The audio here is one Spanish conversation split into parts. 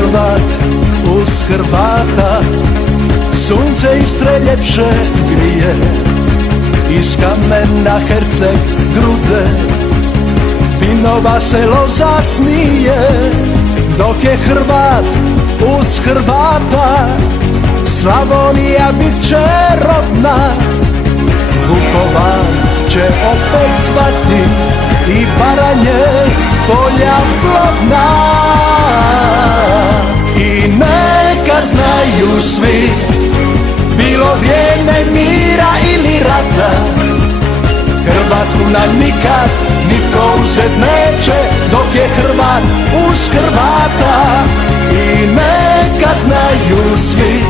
Hrvat uz Hrvata, sunce i strelje grije, iz kamena Herceg Grude, Pinova se loza smije, dok je Hrvat uz Hrvata, Slavonija bit će rodna, Vukovar će opet zvati i Baranje polja plodna. I neka znaju svi, bilo vrijeme mira ili rata, Hrvatsku nam nikad nitko uzet neće, dok je Hrvat uz Hrvata. I neka znaju svi,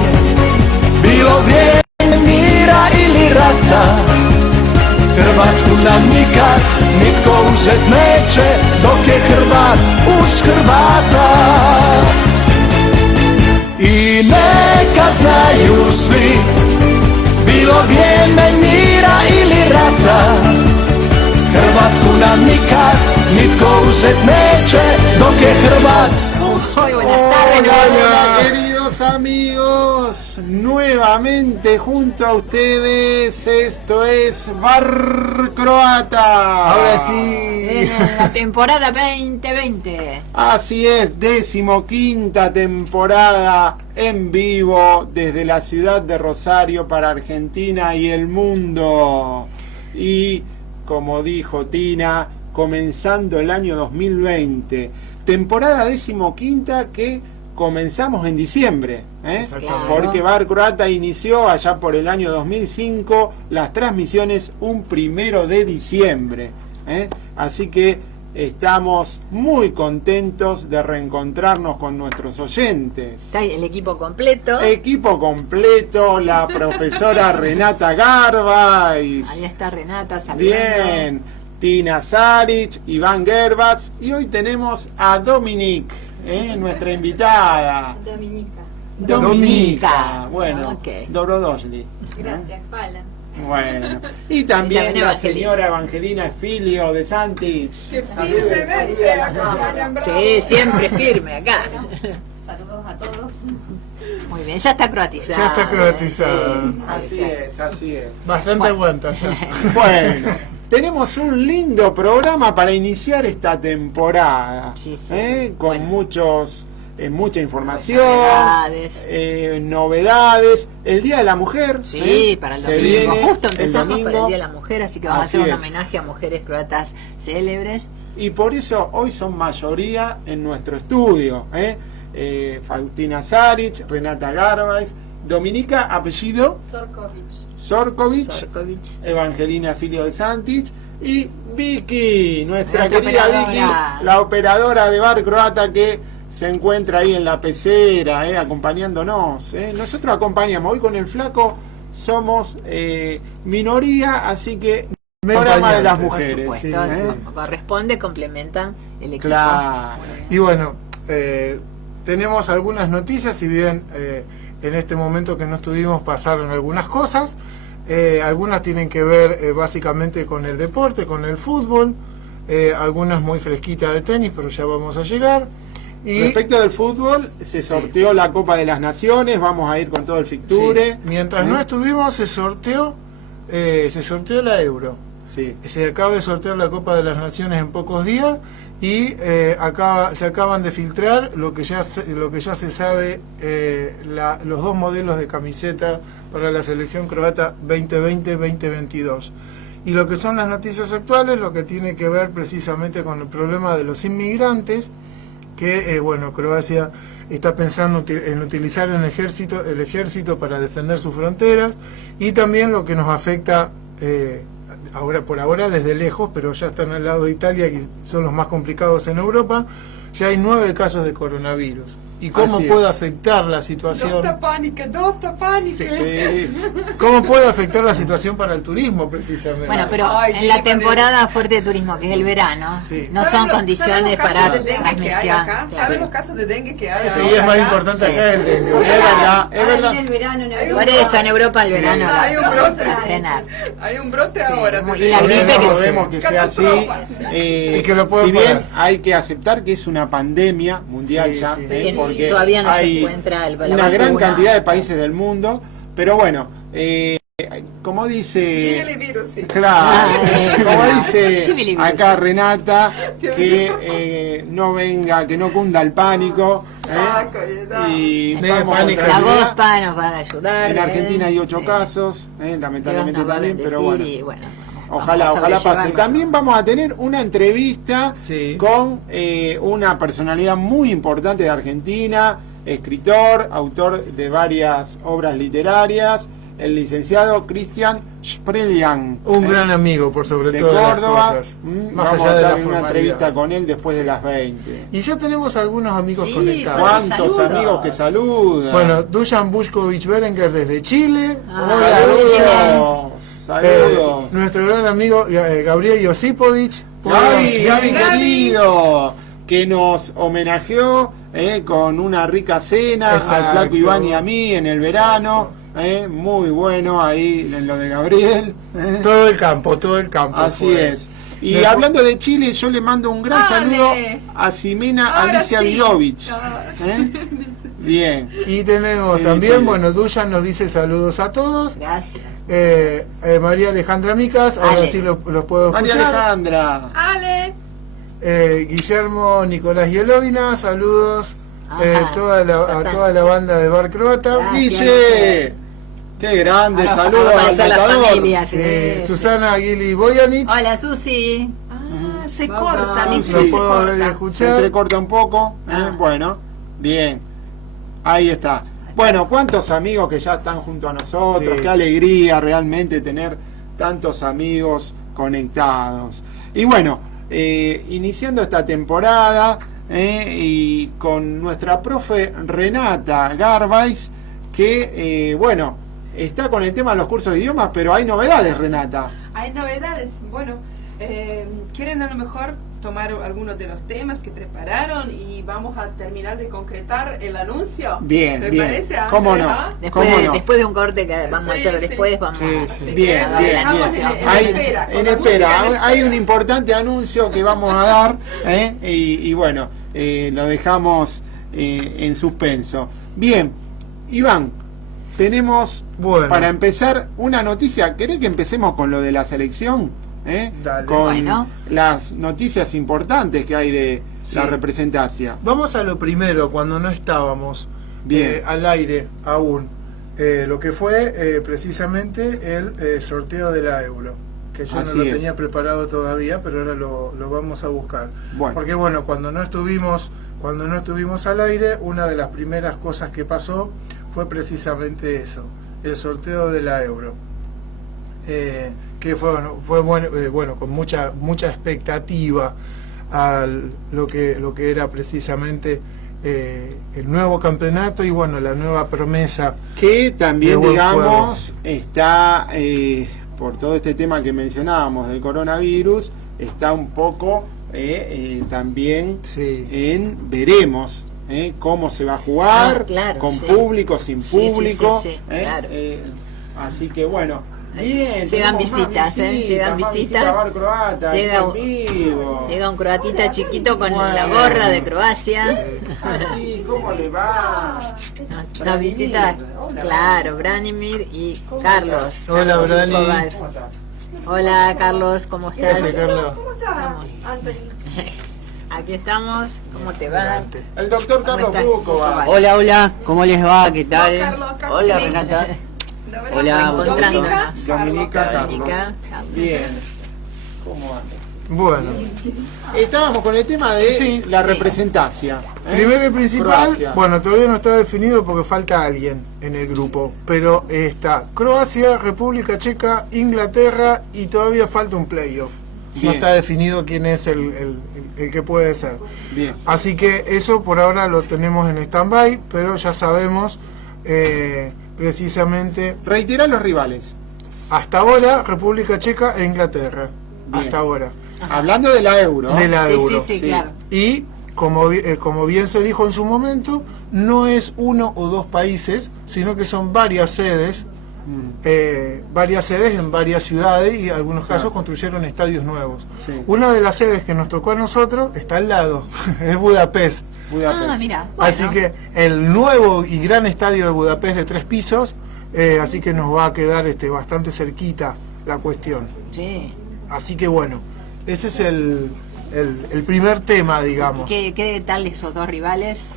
bilo vrijeme mira ili rata, Hrvatsku nam nikad nitko uzet neće, dok je Hrvat uz Hrvata. I neka znaju svi, bilo vrijeme mira ili rata, Hrvatsku nam nikad nitko uzet neće, dok je Hrvat uz Hrvata. Queridos amigos, nuevamente junto a ustedes, esto es Bar Croata. Ahora sí. En la temporada 2020. Así es, 15ª temporada en vivo desde la ciudad de Rosario para Argentina y el mundo. Y como dijo Tina, comenzando el año 2020, temporada 15ª que comenzamos en diciembre, Claro. Porque Bar Croata inició allá por el año 2005 las transmisiones un 1 de diciembre, así que estamos muy contentos de reencontrarnos con nuestros oyentes. Está el equipo completo. Equipo completo, la profesora Renata Garbais. Ahí está Renata saludando. Bien, Tina Saric, Iván Gerbats, y hoy tenemos a Dominique, nuestra invitada. Dominica. Bueno, Okay. Dobrodošli. Gracias, Fala. Bueno, y también También la Evangelina. señora Evangelina Filio de Santis. Que firmemente acompañan. Sí, siempre firme acá. Saludos a todos. Muy bien, ya está croatizada. Ya está croatizada. Así es, así es. Bastante aguanta ya. Bueno, tenemos un lindo programa para iniciar esta temporada, Sí, sí. Con Bueno. mucha información, Novedades. novedades. El Día de la Mujer. Sí, para el se domingo. viene Justo empezamos domingo, para el Día de la Mujer, así que vamos Así a hacer un es. homenaje a mujeres croatas célebres. Y por eso hoy son mayoría en nuestro estudio. Faustina Saric, Renata Garbais, Dominica, apellido Sorkovic. Sorkovic, Evangelina Filio de Santic y Vicky, nuestra Nuestra querida operadora. Vicky, la operadora de Bar Croata que se encuentra ahí en la pecera, acompañándonos. Nosotros acompañamos, hoy con el flaco somos minoría, así que programa de las Por mujeres. supuesto, sí, como corresponde, complementan el equipo. Claro. Y bueno, tenemos algunas noticias, si bien en este momento que no estuvimos pasaron algunas cosas, algunas tienen que ver básicamente con el deporte, con el fútbol, algunas muy fresquitas de tenis, pero ya vamos a llegar. Y Respecto del fútbol, se sorteó la Copa de las Naciones, vamos a ir con todo el fixture. sí, mientras no estuvimos se sorteó la Euro. Sí. Se acaba de sortear la Copa de las Naciones en pocos días y se acaban de filtrar lo que ya se sabe, los dos modelos de camiseta para la selección croata 2020-2022. Y lo que son las noticias actuales, lo que tiene que ver precisamente con el problema de los inmigrantes, que Croacia está pensando en utilizar el ejército para defender sus fronteras, y también lo que nos afecta por ahora desde lejos, pero ya están al lado de Italia, que son los más complicados en Europa. Ya hay 9 casos de coronavirus. ¿Y cómo Así puede es. afectar la situación? Dosta panike. Sí. ¿Cómo puede afectar la situación para el turismo, precisamente? Bueno, pero Ay, en la qué temporada fuerte de turismo, que es el verano, Sí. no son condiciones para transmisión. ¿Sabes Claro. los casos de dengue que hay? Sí, ahora es más acá? importante Sí. acá el dengue. Es verdad, es verdad. el verano en Por eso en Europa el Sí. verano Hay un brote. va a frenar. Hay un brote Sí, ahora. muy- te y la digo. gripe que Recordemos que sea así, Catastrofa. Y que lo pueden si bien parar. hay que aceptar que es una pandemia mundial Sí, ya, sí. Tiene por porque Todavía no se hay encuentra la una gran vacuna. cantidad de países del mundo, pero bueno, como dice... Chile virus, sí. Claro, como dice Chile virus. acá Renata, que no venga, que no cunda el pánico. Y No hay vamos pánico. contra La realidad. GOSPA nos van a ayudar. En Argentina hay 8 Sí. casos, lamentablemente Dios nos va a también, pero bendecir bueno. y bueno, Ojalá, vamos a ojalá pase. sobrellevarlo. También vamos a tener una entrevista Sí. con una personalidad muy importante de Argentina, escritor, autor de varias obras literarias, el licenciado Cristian Sprelian. Un gran amigo, por sobre de todo Córdoba. las cosas. Más Vamos allá a de la dar una formalidad. entrevista con él después de las 20. Y ya tenemos algunos amigos Sí, conectados. bueno. ¿Cuántos saludos. amigos que saludan? Bueno, Dusan Bushkovich Berenguer desde Chile. Saludos. Saludos. Nuestro gran amigo Gabriel Josipovich. Gaby querido, que nos homenajeó con una rica cena Exacto. al flaco Iván y a mí en el verano. Muy bueno ahí en lo de Gabriel. Todo el campo, todo el campo. Así fue. es. Y Después- hablando de Chile, yo le mando un gran Dale. saludo a Ximena Ahora Alicia sí. Vidovich. Ah. Bien. Y tenemos Sí, también, Chile. bueno, Dusan nos dice saludos a todos. Gracias. María Alejandra Micas, ahora Ale. sí los puedo María escuchar. Alejandra. Ale. Guillermo Nicolás Yelovina, saludos. Ajá, A toda la banda de Bar Croata. Gracias. Guille. Qué grande, Ahora saludos va a al aparecer la matador. familia. Sí, Sí. Susana Aguili Boyanich. Hola, Susi. Ah, se Vamos. corta, Sí, dice Lo que se puedo volver a corta. Se escuchar. entrecorta un poco. Ah. Bueno, bien. Ahí está. Bueno, cuántos amigos que ya están junto a nosotros. Sí. Qué alegría realmente tener tantos amigos conectados. Y bueno, iniciando esta temporada y con nuestra profe Renata Garbais, que bueno, está con el tema de los cursos de idiomas, pero hay novedades, Renata. Hay novedades. Bueno, ¿quieren a lo mejor tomar algunos de los temas que prepararon y vamos a terminar de concretar el anuncio? Bien, ¿Me bien. parece, Andrea? ¿Cómo no? Después, ¿Cómo no? después de un corte que vamos a Sí, hacer sí. después, vamos Sí, a... sí. Así Bien, que bien, estamos bien. en Hay, espera. con en la espera, música en hay un espera. importante anuncio que vamos a dar y bueno, lo dejamos en suspenso. Bien, Iván, tenemos Bueno. para empezar una noticia. ¿Querés que empecemos con lo de la selección? Dale. Con Bueno. las noticias importantes que hay de Sí. la representación. Vamos a lo primero, cuando no estábamos Bien. al aire aún. Lo que fue precisamente el sorteo de la Euro. Que yo Así no lo es. tenía preparado todavía, pero ahora lo vamos a buscar. Bueno. Porque bueno, cuando no estuvimos al aire, una de las primeras cosas que pasó fue precisamente eso, el sorteo de la Euro. Que fue bueno, con mucha expectativa a lo que era precisamente el nuevo campeonato y bueno, la nueva promesa. Que también, De buen digamos, está, por todo este tema que mencionábamos del coronavirus, está un poco también Sí. en veremos cómo se va a jugar, Ah, claro, con sí. público, sin Sí, sí, público. sí, sí, claro. Así que bueno. Bien, Llegan tenemos más visitas, llegan más visitas. a Bar Croata, Llega en un- vivo. Llega un croatita chiquito con Bueno. la gorra de Croacia. Aquí, ¿cómo le va? Nos visita, Hola. claro, Branimir y Carlos. Hola, Carlos Brani. Kovacs. ¿Cómo estás? Hola, Carlos, ¿cómo ¿Qué hace, estás? Carlos? ¿Cómo está, Anthony? Aquí estamos, ¿cómo te va? Adelante. El doctor Carlos estás? Bucova. Hola, hola, ¿cómo les va? ¿Qué tal? Carlos, Carlos. Hola, Sí. Renata. Dominica, Hola, Dominica, Dominica, Carlos. Dominica, Carlos. Bien. ¿Cómo anda? Bueno, Estábamos con el tema de Sí. la Sí. representación. primero y principal, Croacia. bueno, todavía no está definido porque falta alguien en el grupo, pero está Croacia, República Checa, Inglaterra y todavía falta un playoff. No Bien. está definido quién es el que puede ser. Bien. Así que eso por ahora lo tenemos en stand-by, pero ya sabemos precisamente Reiterar los rivales. hasta ahora República Checa e Inglaterra. Bien. Hasta ahora. Hablando de la euro. De la Sí, Euro. sí, sí, Sí. claro. Y como bien se dijo en su momento, no es uno o dos países, sino que son varias sedes varias sedes en varias ciudades y en algunos casos construyeron estadios nuevos. Sí. Una de las sedes que nos tocó a nosotros está al lado, es Budapest. Budapest. Ah, mira. Así que el nuevo y gran estadio de Budapest de 3 pisos, así que nos va a quedar bastante cerquita la cuestión. Sí. Así que bueno, ese es el primer tema, digamos. ¿Qué tal esos dos rivales?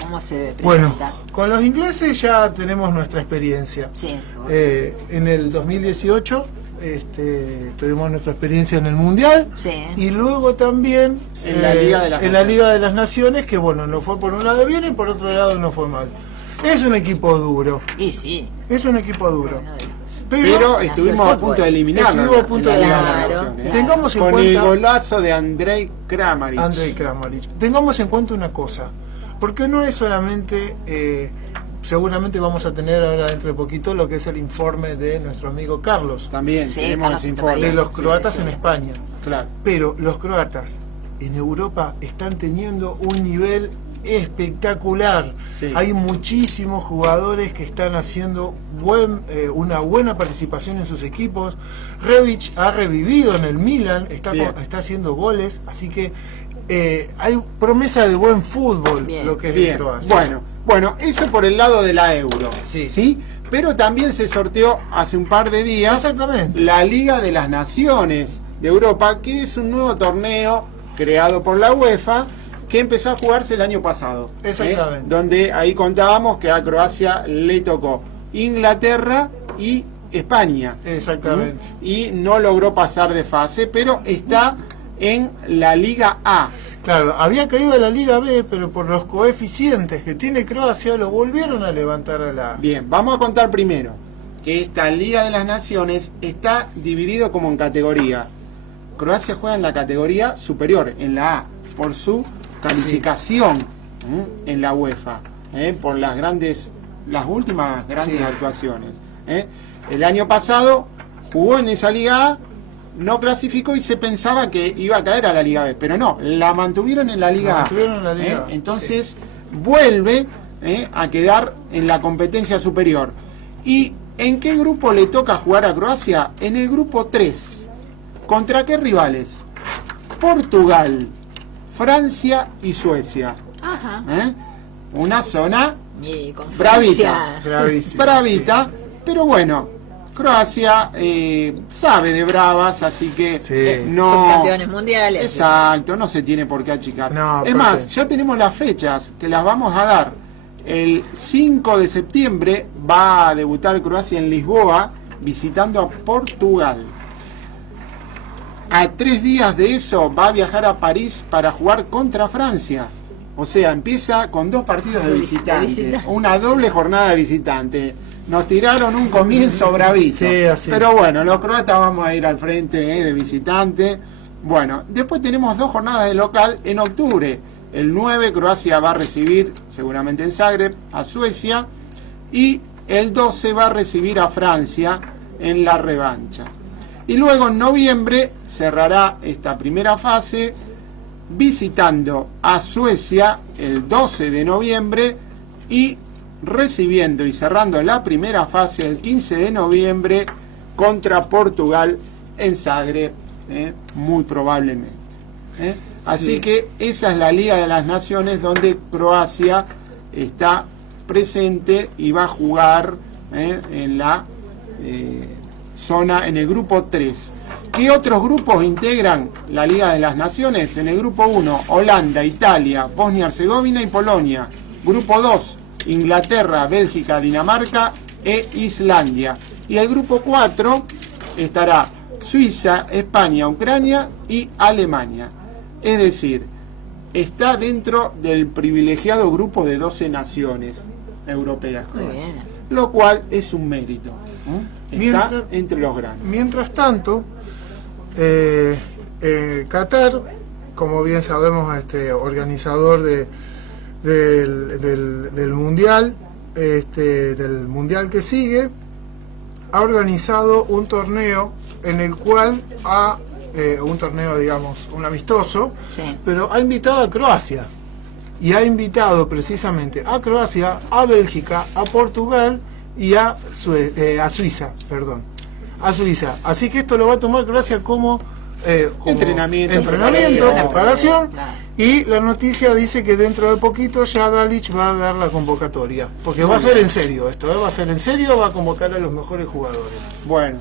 ¿Cómo se Bueno, presenta? con los ingleses ya tenemos nuestra experiencia. Sí. En el 2018 tuvimos nuestra experiencia en el Mundial. Sí. Y luego también En la Liga de las en la Naciones. Liga de las Naciones, que bueno, no fue por un lado bien y por otro lado no fue mal. Es un equipo duro, Y sí. es un equipo duro. Uno de los- Pero Nació estuvimos el a punto de fútbol. eliminarlo. Estuvimos a punto en de la Liga eliminarlo. las Naciones, Tengamos en con el cuenta- golazo de Andrej Kramaric. Andrej Kramaric. Tengamos en cuenta una cosa, porque no es solamente, seguramente vamos a tener ahora dentro de poquito lo que es el informe de nuestro amigo Carlos, También Sí, tenemos Carlos ese informe. Santamaría. de los Sí, croatas sí. en España. Claro. Pero los croatas en Europa están teniendo un nivel espectacular. Sí. Hay muchísimos jugadores que están haciendo una buena participación en sus equipos. Rebic ha revivido en el Milan, está Bien. haciendo goles, así que hay promesa de buen fútbol, Bien. lo que es Bien, Croacia. bueno, eso por el lado de la Euro. Sí. Pero también se sorteó hace un par de días Exactamente. la Liga de las Naciones de Europa, que es un nuevo torneo creado por la UEFA que empezó a jugarse el año pasado. Exactamente. Donde ahí contábamos que a Croacia le tocó Inglaterra y España. Exactamente. Y no logró pasar de fase, pero está en la Liga A. Claro, había caído de la Liga B, pero por los coeficientes que tiene Croacia lo volvieron a levantar a la A. Bien, vamos a contar primero que esta Liga de las Naciones está dividido como en categoría. Croacia juega en la categoría superior, en la A, por su calificación en la UEFA, por las últimas grandes Sí. actuaciones. El año pasado jugó en esa Liga A, no clasificó y se pensaba que iba a caer a la Liga B, pero no, la mantuvieron en la Liga A. mantuvieron en la Liga A, Entonces vuelve a quedar en la competencia superior. ¿Y en qué grupo le toca jugar a Croacia? En el grupo 3. ¿Contra qué rivales? Portugal, Francia y Suecia. Ajá. Una zona Y con Bravita. Francia. Bravísimo. bravita, pero bueno, Croacia sabe de bravas, así que Sí. no... Son campeones mundiales. Exacto, no se tiene por qué achicar. No, es ¿por más, qué? ya tenemos las fechas que las vamos a dar. El 5 de septiembre va a debutar Croacia en Lisboa visitando a Portugal. A 3 días de eso va a viajar a París para jugar contra Francia. O sea, empieza con 2 partidos de De visitante. visitante. Una doble jornada de visitante. Nos tiraron un comienzo bravito. Sí, así. Pero bueno, los croatas vamos a ir al frente de visitante. Bueno, después tenemos 2 jornadas de local en octubre. El 9 Croacia va a recibir, seguramente en Zagreb, a Suecia. Y el 12 va a recibir a Francia en la revancha. Y luego en noviembre cerrará esta primera fase visitando a Suecia el 12 de noviembre y recibiendo y cerrando la primera fase el 15 de noviembre contra Portugal en Zagreb, muy probablemente. Así Sí. que esa es la Liga de las Naciones donde Croacia está presente y va a jugar en la zona, en el grupo 3. ¿Qué otros grupos integran la Liga de las Naciones? En el grupo 1, Holanda, Italia, Bosnia-Herzegovina y Polonia. Grupo 2, Inglaterra, Bélgica, Dinamarca e Islandia. Y el grupo 4 estará Suiza, España, Ucrania y Alemania. Es decir, está dentro del privilegiado grupo de 12 naciones europeas, Muy bien. lo cual es un mérito. Está Mientras- entre los grandes. Mientras tanto, Qatar, como bien sabemos, organizador del mundial, del mundial que sigue, ha organizado un torneo en el cual un torneo, digamos, un amistoso, Sí. pero ha invitado a Croacia y ha invitado precisamente a Croacia, a Bélgica, a Portugal y a Suiza, perdón. A Suiza. Así que esto lo va a tomar Croacia como Entrenamiento, preparación. Claro. Y la noticia dice que dentro de poquito ya Dalic va a dar la convocatoria. Porque va a ser en serio esto, va a ser en serio, va a convocar a los mejores jugadores. Bueno.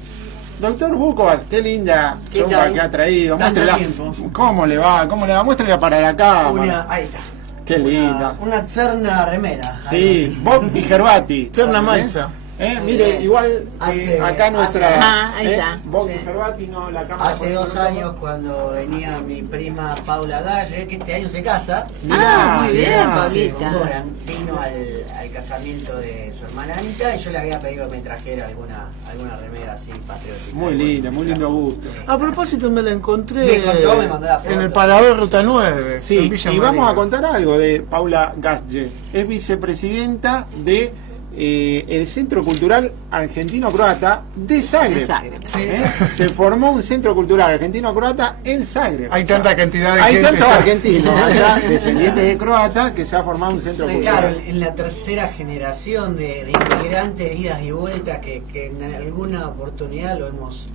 Doctor Bucovas, qué linda ¿Qué chompa tal? que ha traído. Tanto Muéstrela. tiempo. ¿Cómo le va? Muéstrela para la cámara. Ahí está. Qué linda. Una Cerna remera. Sí, Bob y Gervati. Cerna ¿Eh? Maiza. Mire, igual Hace- nuestra ahí está. Bob y Sí. Gervati, no, la cámara. Hace 2 años cuando venía mi prima Paula Galle, que este año se casa, Ah, muy bien, mirá, sí, Paulita. con Goran, vino al casamiento de su hermana Anita y yo le había pedido que me trajera alguna remera así patriótica. Muy linda, muy lindo gusto. A propósito, me la encontré Me encontró, me mandó la foto. en el parador Ruta 9, Sí, en Villa y vamos María. a contar algo de Paula Galle. Es vicepresidenta de el Centro Cultural Argentino-Croata de Zagreb. De Zagreb. Sí. Se formó un Centro Cultural Argentino-Croata en Zagreb. Hay tanta cantidad de Hay gente. tantos ya. argentinos allá, descendientes de croatas, que se ha formado un centro Sí, cultural. Claro, en la tercera generación de inmigrantes, idas y vueltas, que en alguna oportunidad lo hemos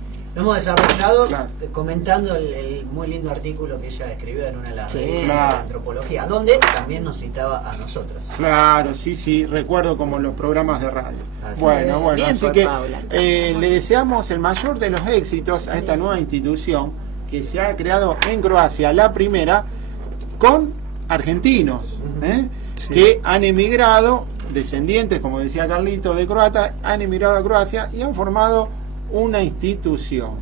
desarrollado, Claro. comentando el muy lindo artículo que ella escribió en una de las Sí. revistas Claro. de antropología, donde también nos citaba a nosotros. Claro, sí, recuerdo como los programas de radio. Así Bueno, Bien así por que Paula, le deseamos el mayor de los éxitos a esta nueva institución que se ha creado en Croacia, la primera, con argentinos, Sí. que han emigrado, descendientes, como decía Carlito, de croata, han emigrado a Croacia y han formado una institución.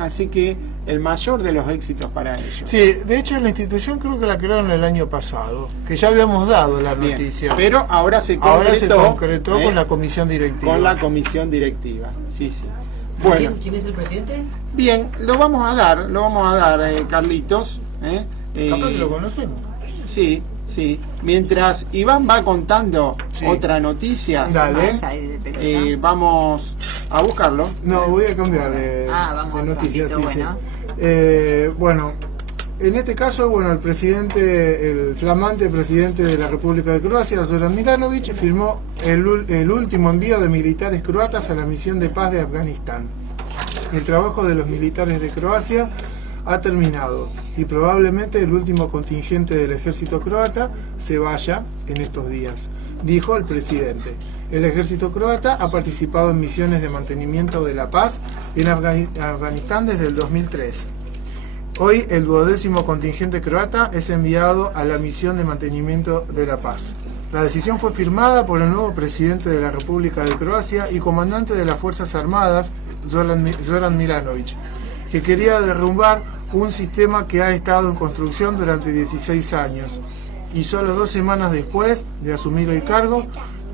Así que el mayor de los éxitos para ellos. Sí, de hecho la institución creo que la crearon el año pasado, que ya habíamos dado la Bien, noticia. pero ahora se ahora se concretó, concretó con la comisión directiva. con la comisión directiva. Sí. Bueno, ¿Quién es el presidente? bien, lo vamos a dar, Carlitos. Capaz que lo conocemos. Sí. Mientras Iván va contando Sí. otra noticia, Dale. Más ahí de pelota. vamos a buscarlo. No, voy a cambiar de Vamos a otro noticias. ámbito, Sí. bueno. Bueno, en este caso, el presidente, el flamante presidente de la República de Croacia, Zoran Milanović, firmó el último envío de militares croatas a la misión de paz de Afganistán. El trabajo de los militares de Croacia ha terminado y probablemente el último contingente del ejército croata se vaya en estos días, dijo el presidente. El ejército croata ha participado en misiones de mantenimiento de la paz en Afganistán desde el 2003. Hoy el 12º contingente croata es enviado a la misión de mantenimiento de la paz. La decisión fue firmada por el nuevo presidente de la República de Croacia y comandante de las Fuerzas Armadas, Zoran Milanović, que quería derrumbar un sistema que ha estado en construcción durante 16 años y solo 2 semanas después de asumir el cargo,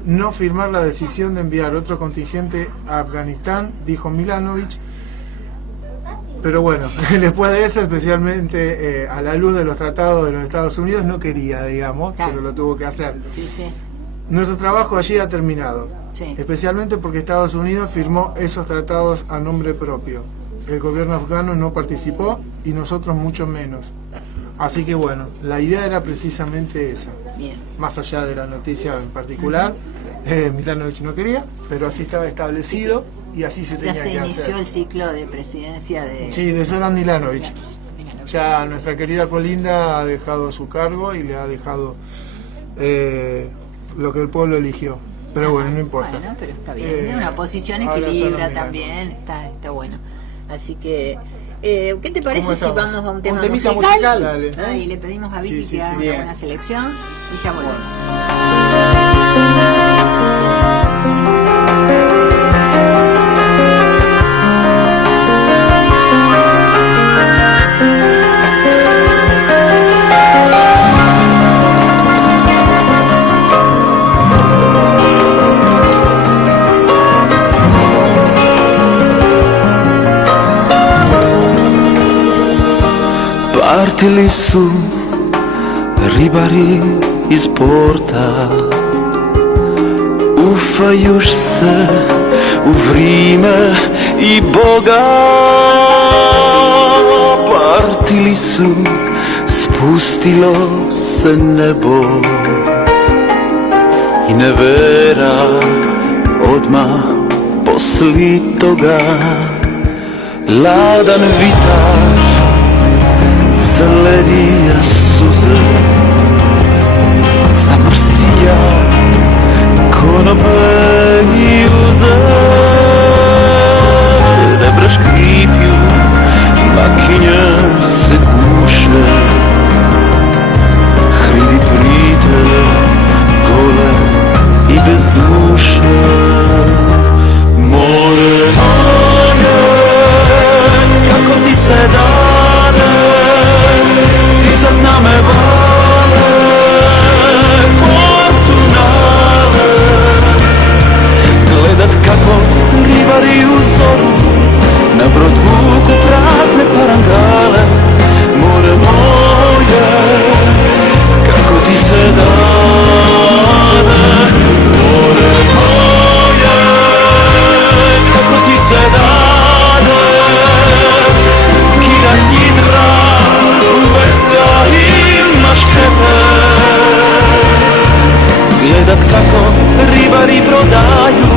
no firmar la decisión de enviar otro contingente a Afganistán, dijo Milanović. Pero bueno, después de eso, especialmente a la luz de los tratados de los Estados Unidos, no quería, digamos, Claro. pero lo tuvo que hacer. Sí. Nuestro trabajo allí ha terminado, Sí. especialmente porque Estados Unidos firmó esos tratados a nombre propio. El gobierno afgano no participó y nosotros mucho menos. Así que bueno, la idea era precisamente esa. Bien. Más allá de la noticia en particular, Milanović no quería, pero así estaba establecido y así se Ya tenía se que inició hacer. el ciclo de presidencia de... Sí, de Zoran Milanović. Ya nuestra querida Colinda ha dejado su cargo y le ha dejado lo que el pueblo eligió. Pero bueno, no importa. Bueno, pero está bien. Es una posición ahora equilibra solo también. Está bueno. Así que, ¿qué te parece si estamos? vamos a un tema temita musical? musical. Dale. Y le pedimos a Vicky Sí, sí, que sí. haga Bien. una selección y ya volvemos. Partili su ribari iz porta, ufajuš se u vrime i Boga. Partili su, spustilo se nebo i nevera odmah poslije toga ladan vitar zaledija suze, zamrsija konope i uze, rebra škripju, makinje se guše, hridi pride, gole i bez duše. More moje, kako ti se dane, ti za name vale, fortunale, gledat kako rivari u zoru, na brod vuku prazne parangale. More moje, kako ti se dane, more moje, kako ti se dane, kida hidra, vesla i maškete, gledat kako ribari prodaju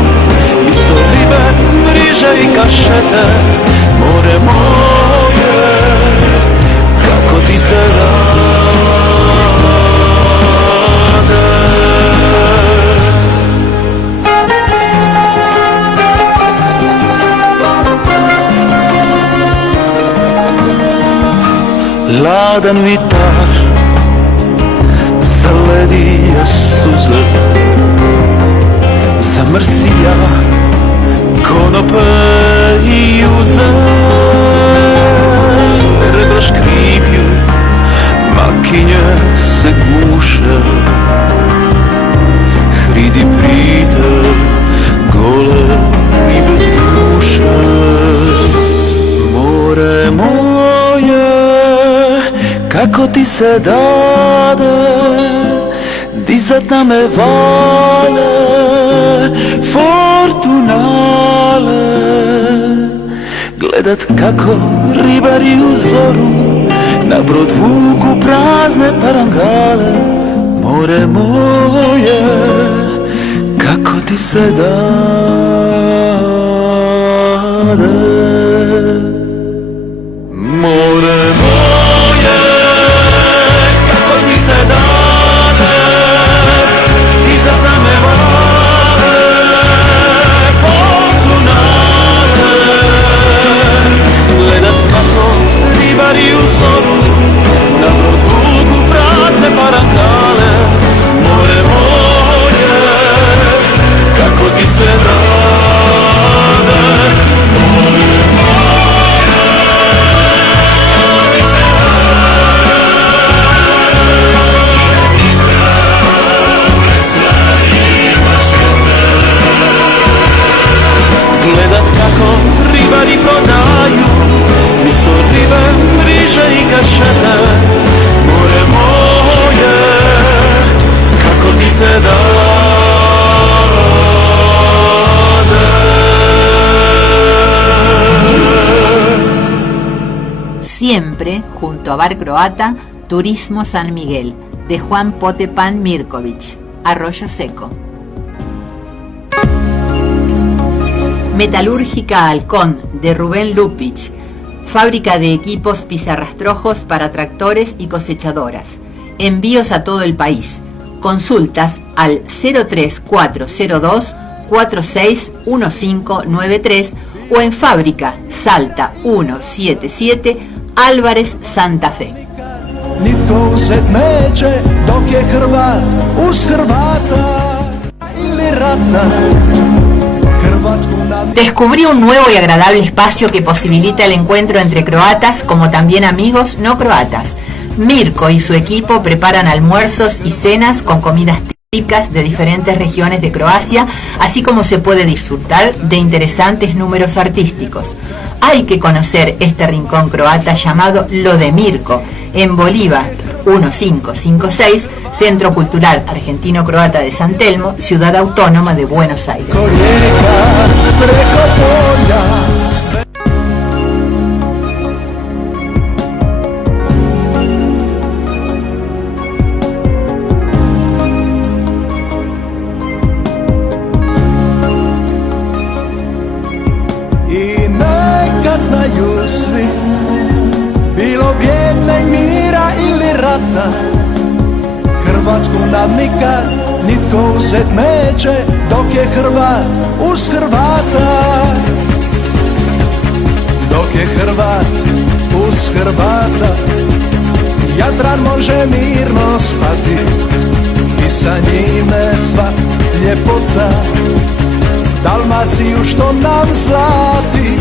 isto ribe, mriže i kašete. More moje, kako ti se dane. Ladan vitar zaledija suze, zamrsija konope i uze, rebra škripju, makinje se guše, hridi pride, gole i bez duše. More moje, kako ti se dade, dizat na me vale, fortunale, gledat kako ribari u zoru, na brod vuku prazne parangale. More moje, kako ti se dade. More moje, kako ti se dane, ti za name vale, fortunale, gledat kako ribari u zoru, na brod vuku prazne parangale. More moje, kako ti se dane, more gledat kako ribari prodaju isto ribe, mriže i kašete. More moje, kako ti se dade. Siempre, junto a Bar Croata, Turismo San Miguel, de Juan Potepan Mirković, Arroyo Seco. Metalúrgica Halcón, de Rubén Lupic, fábrica de equipos pizarrastrojos para tractores y cosechadoras. Envíos a todo el país. Consultas al 03402 461593 o en fábrica Salta 177, Álvarez, Santa Fe. Nitko uzet neće dok je Hrvat uz Hrvata ili ratna. Descubrí un nuevo y agradable espacio que posibilita el encuentro entre croatas como también amigos no croatas. Mirko y su equipo preparan almuerzos y cenas con comidas típicas de diferentes regiones de Croacia, así como se puede disfrutar de interesantes números artísticos. Hay que conocer este rincón croata llamado Lo de Mirko, en Bolívar 1556, Centro Cultural Argentino-Croata de San Telmo, Ciudad Autónoma de Buenos Aires. neka znaju svi, bilo bijede mira ili rata, Hrvatsku nam nikad nitko uzet neće, dok je Hrvat uz Hrvata. Dok je Hrvat uz Hrvata, Jadran može mirno spati i sa njime sva ljepota. Dalmaciju što nam zlati,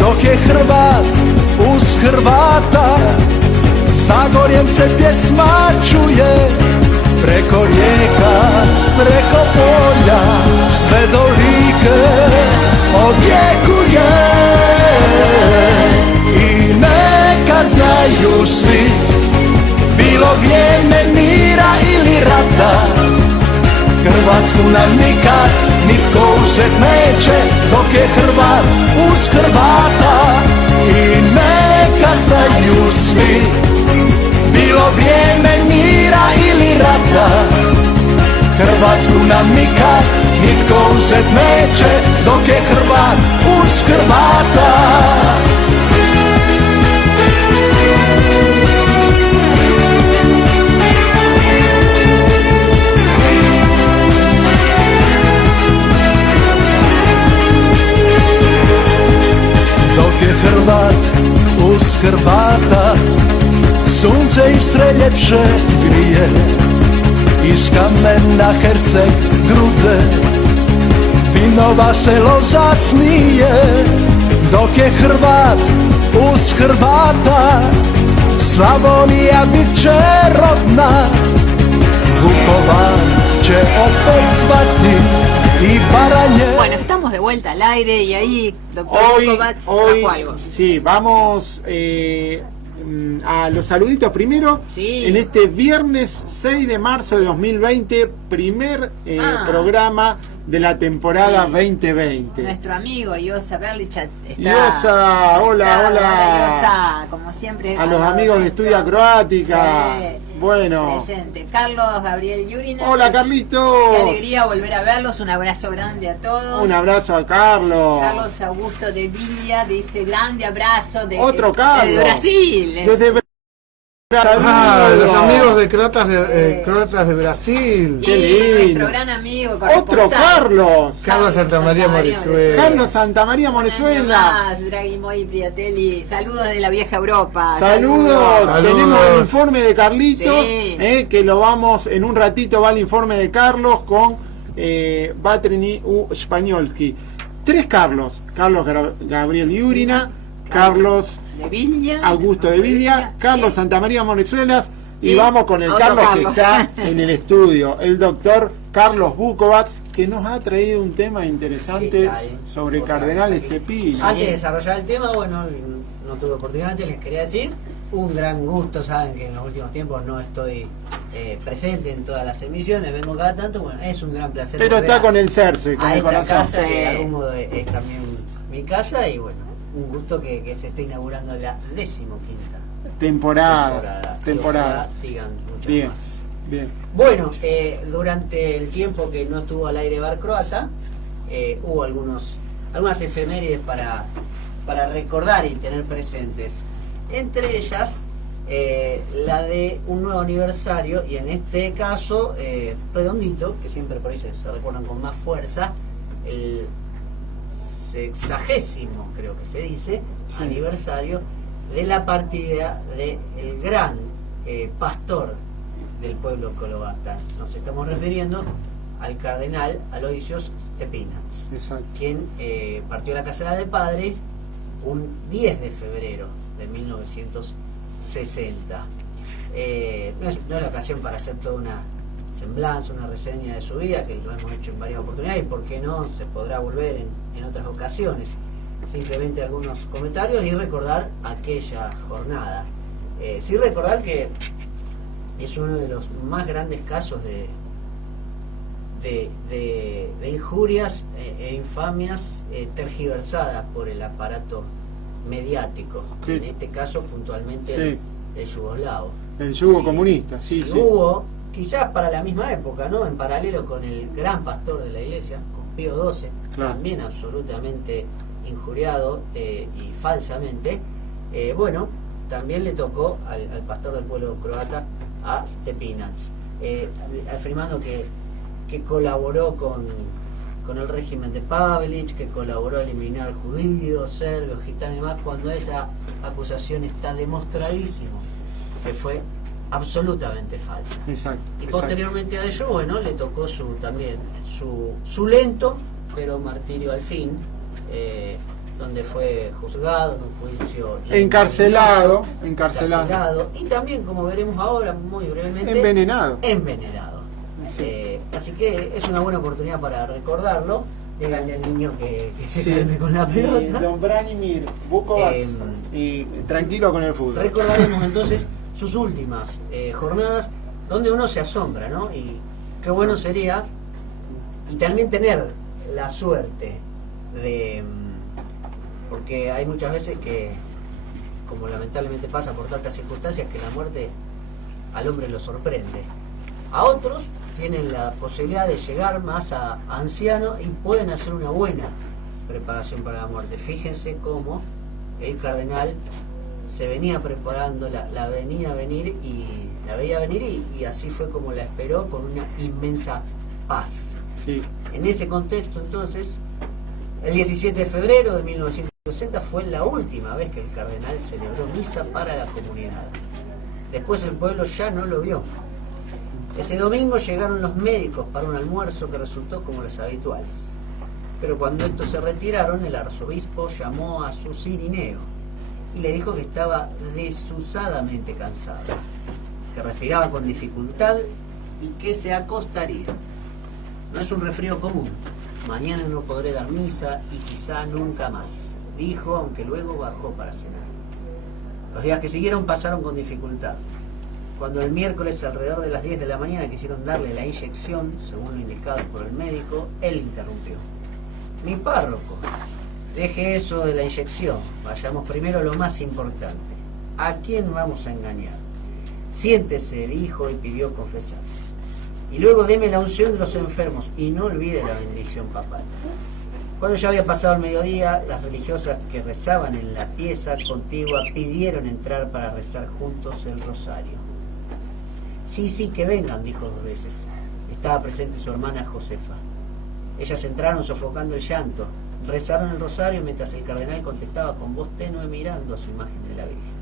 dok je Hrvat uz Hrvata. Zagorjem se pjesma čuje, preko rijeka, preko polja, sve do Like odjekuje. I neka znaju svi, bilo vrijeme mira ili rata, Hrvatsku nam nikad nitko uzet neće, dok je Hrvat uz Hrvata. I neka znaju svi, bilo vrijeme mira ili rata, Hrvatsku nam nikad nitko uzet neće, dok je Hrvat uz Hrvata. Dok je Hrvat uz Hrvata, sunce Istre ljepše grije, iz kamena Herceg Grude, Vinova se loza smije. Dok je Hrvat uz Hrvata, Slavonija bit će rodna, Vukovar će opet zvati i Baranje. Bueno, estamos de vuelta al aire y ahí, doctor Vukovac, trajo algo. Sí, vamos a los saluditos primero. Sí. En este viernes 6 de marzo de 2020, primer programa de la temporada 2020. Nuestro amigo Yosa Berlichat está. Yosa, hola. Yosa, como siempre. A los amigos de Estudia Croática. Sí. Bueno. Presente. Carlos Gabriel Yurina. Hola, Carlitos. Qué alegría volver a verlos. Un abrazo grande a todos. Un abrazo a Carlos. Carlos Augusto de Villa dice grande abrazo de otro Carlos. de Brasil. Desde los amigos de Croatas de Brasil. Qué lindo. Nuestro gran amigo. Otro Carlos. Carlos Santamaría Morezuela. Carlos Santamaría Morezuela. Draghi Moy Priatelli. Saludos de la vieja Europa. Saludos. Tenemos el informe de Carlitos, Sí. Que lo vamos, en un ratito va el informe de Carlos con Batrini u Spagnolski. Tres Carlos. Carlos Gabriel Yurina, Carlos de Villa, Augusto de Villa, Carlos Santamaría Morezuelas, y vamos con el otro Carlos que Carlos. está en el estudio, el doctor Carlos Vukovac, que nos ha traído un tema interesante sobre Cardenal Estepina. Antes de desarrollar el tema, bueno, no tuve oportunidad antes, les quería decir, un gran gusto, saben que en los últimos tiempos no estoy presente en todas las emisiones, vengo cada tanto, bueno, es un gran placer. Pero está con el Cerce, con a el esta corazón. casa, que de algún modo es también mi casa, y bueno, un gusto que se esté inaugurando la 15ª temporada. Y ojalá sigan muchas Bien, más. bien. Bueno, durante el tiempo que no estuvo al aire Bar Croata, hubo algunas efemérides para recordar y tener presentes. Entre ellas, la de un nuevo aniversario, y en este caso, redondito, que siempre por ahí se recuerdan con más fuerza, el 60º, creo que se dice, sí, aniversario de la partida del gran pastor del pueblo croata. Nos estamos refiriendo al cardenal Aloysios Stepinac, quien partió a la casa del padre un 10 de febrero de 1960. No es la ocasión para hacer toda una semblanza, una reseña de su vida, que lo hemos hecho en varias oportunidades, y por qué no, se podrá volver en otras ocasiones. Simplemente algunos comentarios y recordar aquella jornada. Sí, recordar que es uno de los más grandes casos de injurias e infamias tergiversadas por el aparato mediático, en este caso puntualmente sí, el yugoslavo. El yugo comunista, sí, sí. Hubo, quizás para la misma época, ¿no?, en paralelo con el gran pastor de la iglesia, con Pío XII, claro, también absolutamente injuriado y falsamente, bueno, también le tocó al pastor del pueblo croata, a Stepinac, afirmando que colaboró con el régimen de Pavelić, que colaboró a eliminar judíos, serbios, gitanos y demás, cuando esa acusación está demostradísimo que fue absolutamente falsa. Exacto. Y posteriormente a ello, bueno, le tocó también su lento pero martirio al fin, donde fue juzgado en un juicio encarcelado, y también, como veremos ahora muy brevemente, envenenado. Sí. Así que es una buena oportunidad para recordarlo. Díganle al niño que se calme con la pelota. Don Branimir Bukovac, y tranquilo con el fútbol. Recordaremos entonces sus últimas jornadas, donde uno se asombra, ¿no? Y qué bueno sería, y también tener la suerte de, porque hay muchas veces que, como lamentablemente pasa por tantas circunstancias, que la muerte al hombre lo sorprende. A otros tienen la posibilidad de llegar más a anciano y pueden hacer una buena preparación para la muerte. Fíjense cómo el cardenal se venía preparando, la veía venir y así fue como la esperó, con una inmensa paz. Sí. En ese contexto, entonces, el 17 de febrero de 1960 fue la última vez que el cardenal celebró misa para la comunidad. Después el pueblo ya no lo vio. Ese domingo llegaron los médicos para un almuerzo que resultó como los habituales. Pero cuando estos se retiraron, el arzobispo llamó a su cirineo y le dijo que estaba desusadamente cansado, que respiraba con dificultad y que se acostaría. No es un resfrío común. Mañana no podré dar misa y quizá nunca más, dijo, aunque luego bajó para cenar. Los días que siguieron pasaron con dificultad. Cuando el miércoles, alrededor de las 10 de la mañana, quisieron darle la inyección, según lo indicado por el médico, él interrumpió. Mi párroco, deje eso de la inyección. Vayamos primero a lo más importante. ¿A quién vamos a engañar? Siéntese, dijo, y pidió confesarse. Y luego deme la unción de los enfermos y no olvide la bendición papal. Cuando ya había pasado el mediodía, las religiosas que rezaban en la pieza contigua pidieron entrar para rezar juntos el rosario. Sí, que vengan, dijo 2 veces. Estaba presente su hermana Josefa. Ellas entraron sofocando el llanto, rezaron el rosario mientras el cardenal contestaba con voz tenue mirando a su imagen de la Virgen.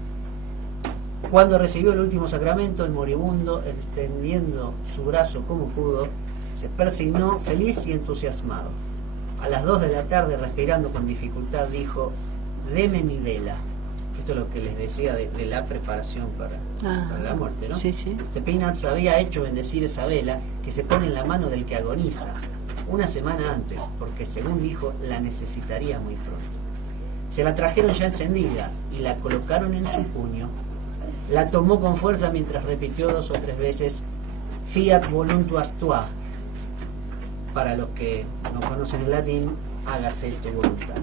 Cuando recibió el último sacramento, el moribundo, extendiendo su brazo como pudo, se persignó feliz y entusiasmado. A las 2 de la tarde, respirando con dificultad, dijo: deme mi vela. Esto es lo que les decía de la preparación para la muerte, ¿no? Sí. Stepinac había hecho bendecir esa vela que se pone en la mano del que agoniza una semana antes, porque según dijo, la necesitaría muy pronto. Se la trajeron ya encendida y la colocaron en su puño. La tomó con fuerza mientras repitió 2 o 3 veces Fiat voluntas tua. Para los que no conocen el latín, hágase tu voluntad.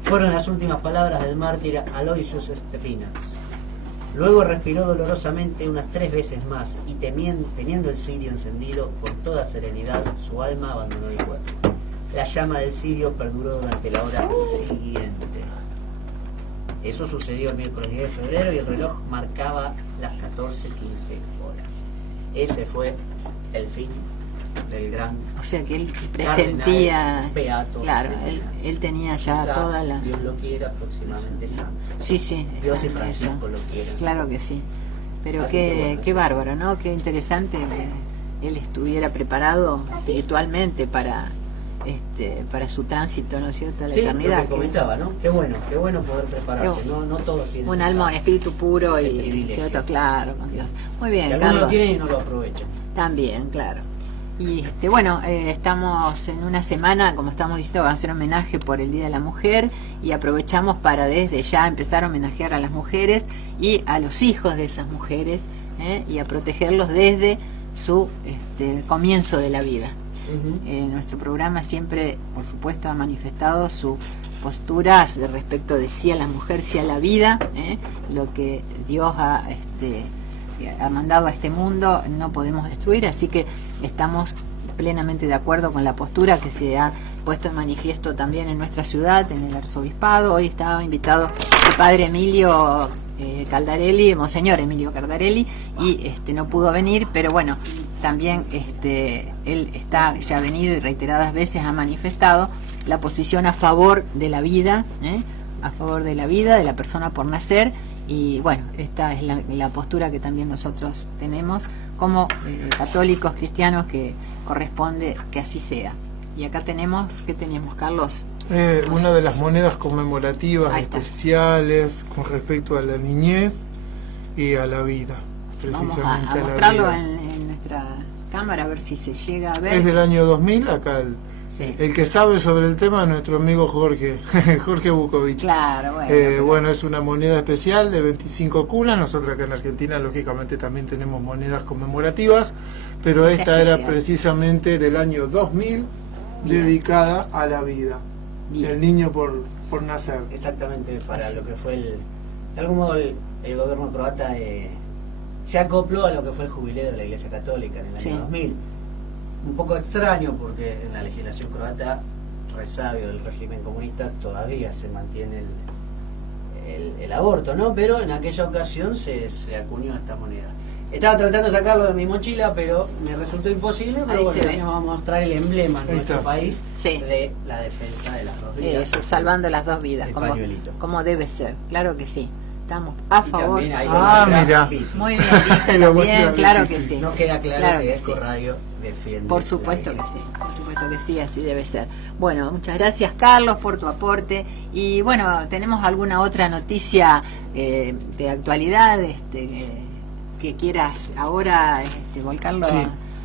Fueron las últimas palabras del mártir Aloysius Stepinac. Luego respiró dolorosamente unas 3 veces más y teniendo el cirio encendido con toda serenidad, su alma abandonó el cuerpo. La llama del cirio perduró durante la hora siguiente. Eso sucedió el miércoles 10 de febrero y el reloj marcaba las 14:15 horas. Ese fue el fin del gran, o sea que él presentía, beato, claro, él tenía ya quizás, toda la, Dios lo quiera, próximamente santo. Sí, Dios y eso. Francisco lo quieran. Claro que sí, pero Así que bueno, qué bárbaro, ¿no? Qué interesante que él estuviera preparado espiritualmente para su tránsito, ¿no es cierto?, a la eternidad. Lo que comentaba, ¿no? Qué bueno poder prepararse. No todos tienen un alma, un espíritu puro ese y privilegio. ¿cierto? Claro, con Dios. Muy bien, Y algunos Carlos. lo tienen y no lo aprovechan. También, claro. Y bueno, estamos en una semana, como estamos diciendo, va a hacer homenaje por el Día de la Mujer y aprovechamos para desde ya empezar a homenajear a las mujeres y a los hijos de esas mujeres, y a protegerlos desde su comienzo de la vida. Nuestro programa siempre, por supuesto, ha manifestado su postura respecto de sí a la mujer, sí a la vida, lo que Dios ha mandado a este mundo no podemos destruir, así que estamos plenamente de acuerdo con la postura que se ha puesto en manifiesto también en nuestra ciudad, en el arzobispado. Hoy estaba invitado el padre Emilio Caldarelli, Monseñor Emilio Caldarelli, y no pudo venir, pero bueno, también él ya ha venido y reiteradas veces ha manifestado la posición a favor de la vida, a favor de la vida, de la persona por nacer, y bueno, esta es la postura que también nosotros tenemos como católicos cristianos, que corresponde que así sea. Y acá tenemos, ¿qué tenemos, Carlos? Una de las monedas conmemorativas especiales con respecto a la niñez y a la vida, precisamente. Vamos a mostrarlo en nuestra cámara, a ver si se llega a ver. Es del año 2000, acá el que sabe sobre el tema es nuestro amigo Jorge Bukovic. Claro, bueno. Bueno, es una moneda especial de 25 cunas. Nosotros acá en Argentina, lógicamente, también tenemos monedas conmemorativas, pero esta era precisamente del año 2000, dedicada a la vida del niño por nacer. Exactamente, para lo que fue de algún modo el gobierno croata se acopló a lo que fue el jubileo de la Iglesia Católica en el año 2000. Un poco extraño porque en la legislación croata, resabio del régimen comunista, todavía se mantiene el aborto, ¿no? Pero en aquella ocasión se acuñó esta moneda. Estaba tratando de sacarlo de mi mochila, pero me resultó imposible. Pero bueno, vamos a mostrar el emblema en nuestro país de la defensa de las dos vidas. Eso, salvando las dos vidas, como debe ser, claro que sí. Estamos a favor. Mira. Muy bien, también, claro que sí. No queda claro que Eco Radio defiende. Por supuesto que sí, por supuesto que sí, así debe ser. Bueno, muchas gracias, Carlos, por tu aporte. Y bueno, ¿tenemos alguna otra noticia de actualidad que quieras ahora volcarlo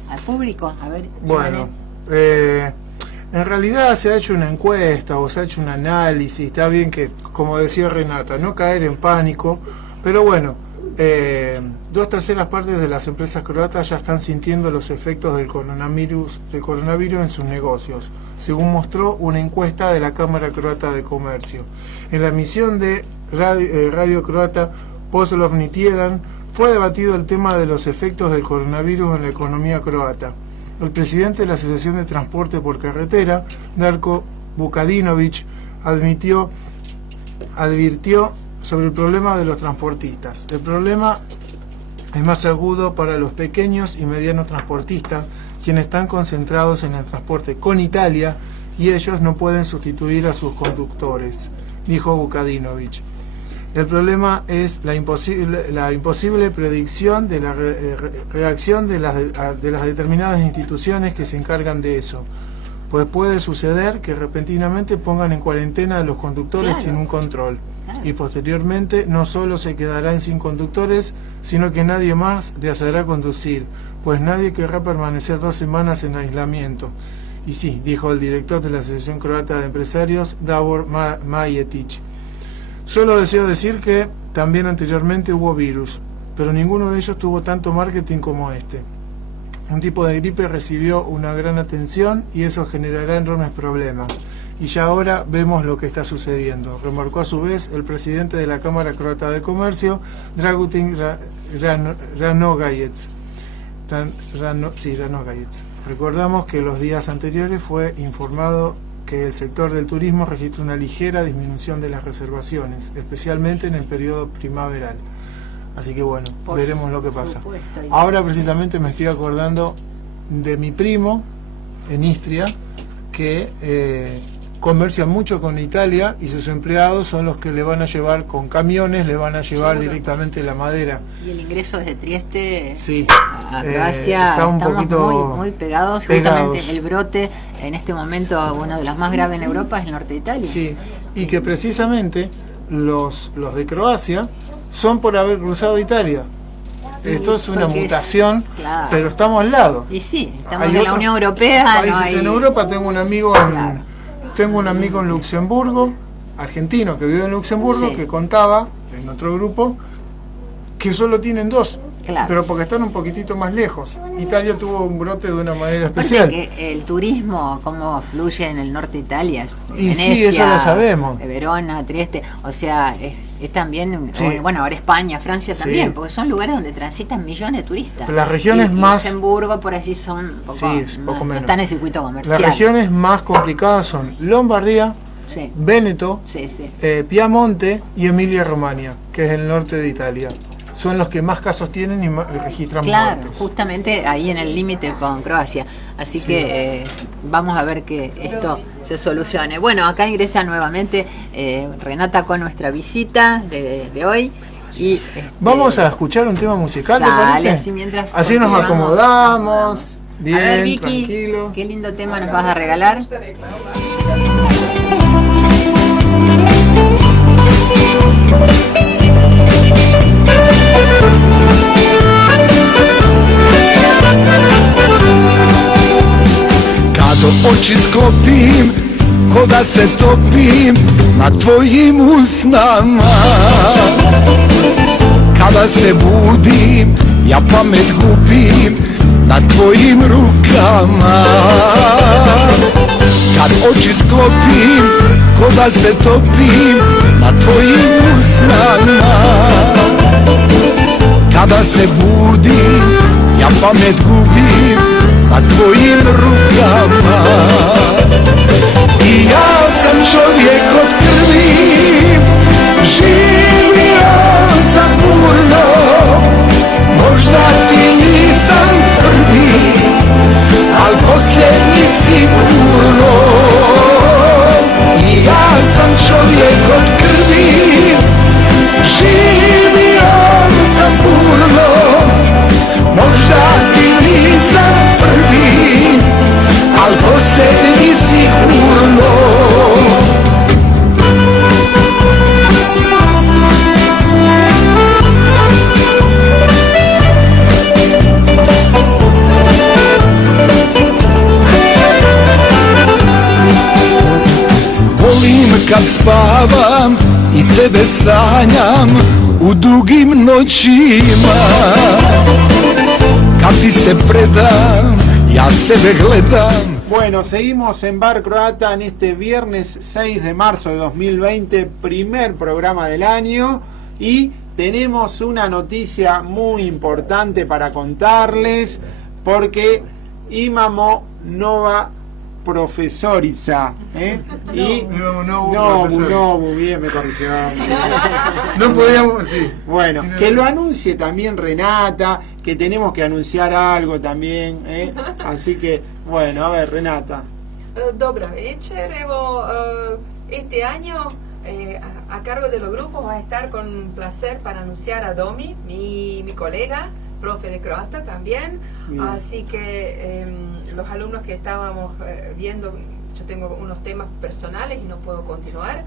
al público? A ver. Bueno, en realidad se ha hecho una encuesta o se ha hecho un análisis. Está bien que, como decía Renata, no caer en pánico, pero bueno, 2/3 partes de las empresas croatas ya están sintiendo los efectos del coronavirus en sus negocios, según mostró una encuesta de la Cámara Croata de Comercio. En la emisión de Radio Croata Poslovni Tjedan fue debatido el tema de los efectos del coronavirus en la economía croata. El presidente de la Asociación de Transporte por Carretera, Darko Vukadinovic, advirtió sobre el problema de los transportistas. El problema es más agudo para los pequeños y medianos transportistas, quienes están concentrados en el transporte con Italia y ellos no pueden sustituir a sus conductores, dijo Vukadinovic. El problema es la imposible predicción de la reacción de las determinadas instituciones que se encargan de eso, pues puede suceder que repentinamente pongan en cuarentena a los conductores sin un control, y posteriormente no solo se quedarán sin conductores, sino que nadie más deseará conducir, pues nadie querrá permanecer 2 semanas en aislamiento. Y sí, dijo el director de la Asociación Croata de Empresarios, Davor Majetic. Solo deseo decir que también anteriormente hubo virus, pero ninguno de ellos tuvo tanto marketing como este. Un tipo de gripe recibió una gran atención y eso generará enormes problemas. Y ya ahora vemos lo que está sucediendo, remarcó a su vez el presidente de la Cámara Croata de Comercio, Dragutin Ranogajec. Recordamos que los días anteriores fue informado que el sector del turismo registra una ligera disminución de las reservaciones, especialmente en el periodo primaveral. Así que bueno, veremos lo que pasa. Ahora precisamente me estoy acordando de mi primo en Istria, que comercia mucho con Italia y sus empleados son los que le van a llevar con camiones, le van a llevar directamente la madera. Y el ingreso desde Trieste sí. A Croacia, estamos muy pegados. Justamente el brote en este momento, uno de los más graves en Europa, es el norte de Italia. Sí, y que precisamente los de Croacia son por haber cruzado Italia. Esto es una mutación, pero estamos al lado. Y sí, estamos en la Unión Europea. Países en Europa, tengo un amigo en Luxemburgo, argentino que vive en Luxemburgo, que contaba en otro grupo que solo tienen 2. Pero porque están un poquitito más lejos. Italia tuvo un brote de una manera especial. Que el turismo, cómo fluye en el norte de Italia, y Venecia, sí, eso lo sabemos. Verona, Trieste, o sea, es también, Sí. bueno, ahora España, Francia Sí. también, porque son lugares donde transitan millones de turistas. Las regiones y más- Luxemburgo por allí son un poco, Sí, es poco no menos. están en el circuito comercial. Las regiones más complicadas son Lombardía, Sí, Véneto, sí, sí. Piamonte y Emilia-Romagna, que es el norte de Italia. Son los que más casos tienen y registran Claro, muertes. justamente ahí en el límite con Croacia. Así Sí. que vamos a ver que esto se solucione. Bueno, acá ingresa nuevamente Renata con nuestra visita de hoy. Y Vamos a escuchar un tema musical, ¿te Dale, parece? así mientras Así nos continuamos. acomodamos. Bien, a ver, Vicky, tranquilo. qué lindo tema nos vas a regalar. Kad oči sklopim, ko da se topim na tvojim usnama. Kada se budim, ja pamet gubim na tvojim rukama. Kad oči sklopim, ko da se topim na tvojim usnama. Kada se budim, ja pamet gubim na tvojim rukama. I ja sam čovjek od krvi, živio sam puno, možda ti nisam prvi, al posljednji sigurno. I ja sam čovjek od krvi, živio sam puno, možda ti nisam prvi, al posljednji sigurno. Volim kad spavam i tebe sanjam u dugim noćima. Kad ti se predam, ja sebe gledam. Bueno, seguimos en Bar Croata en este viernes 6 de marzo de 2020, primer programa del año, y tenemos una noticia muy importante para contarles, porque imamo nova profesorica, y no, bien me corrigió. No podíamos, sí. Bueno, Sí, no, que no. lo anuncie también Renata, que tenemos que anunciar algo también, así que, bueno, a ver, Renata. Dobra večer, evo, este año a cargo de los grupos va a estar con placer para anunciar a Domi, mi colega, profe de croata también. Bien. Así que los alumnos que estábamos viendo, yo tengo unos temas personales y no puedo continuar,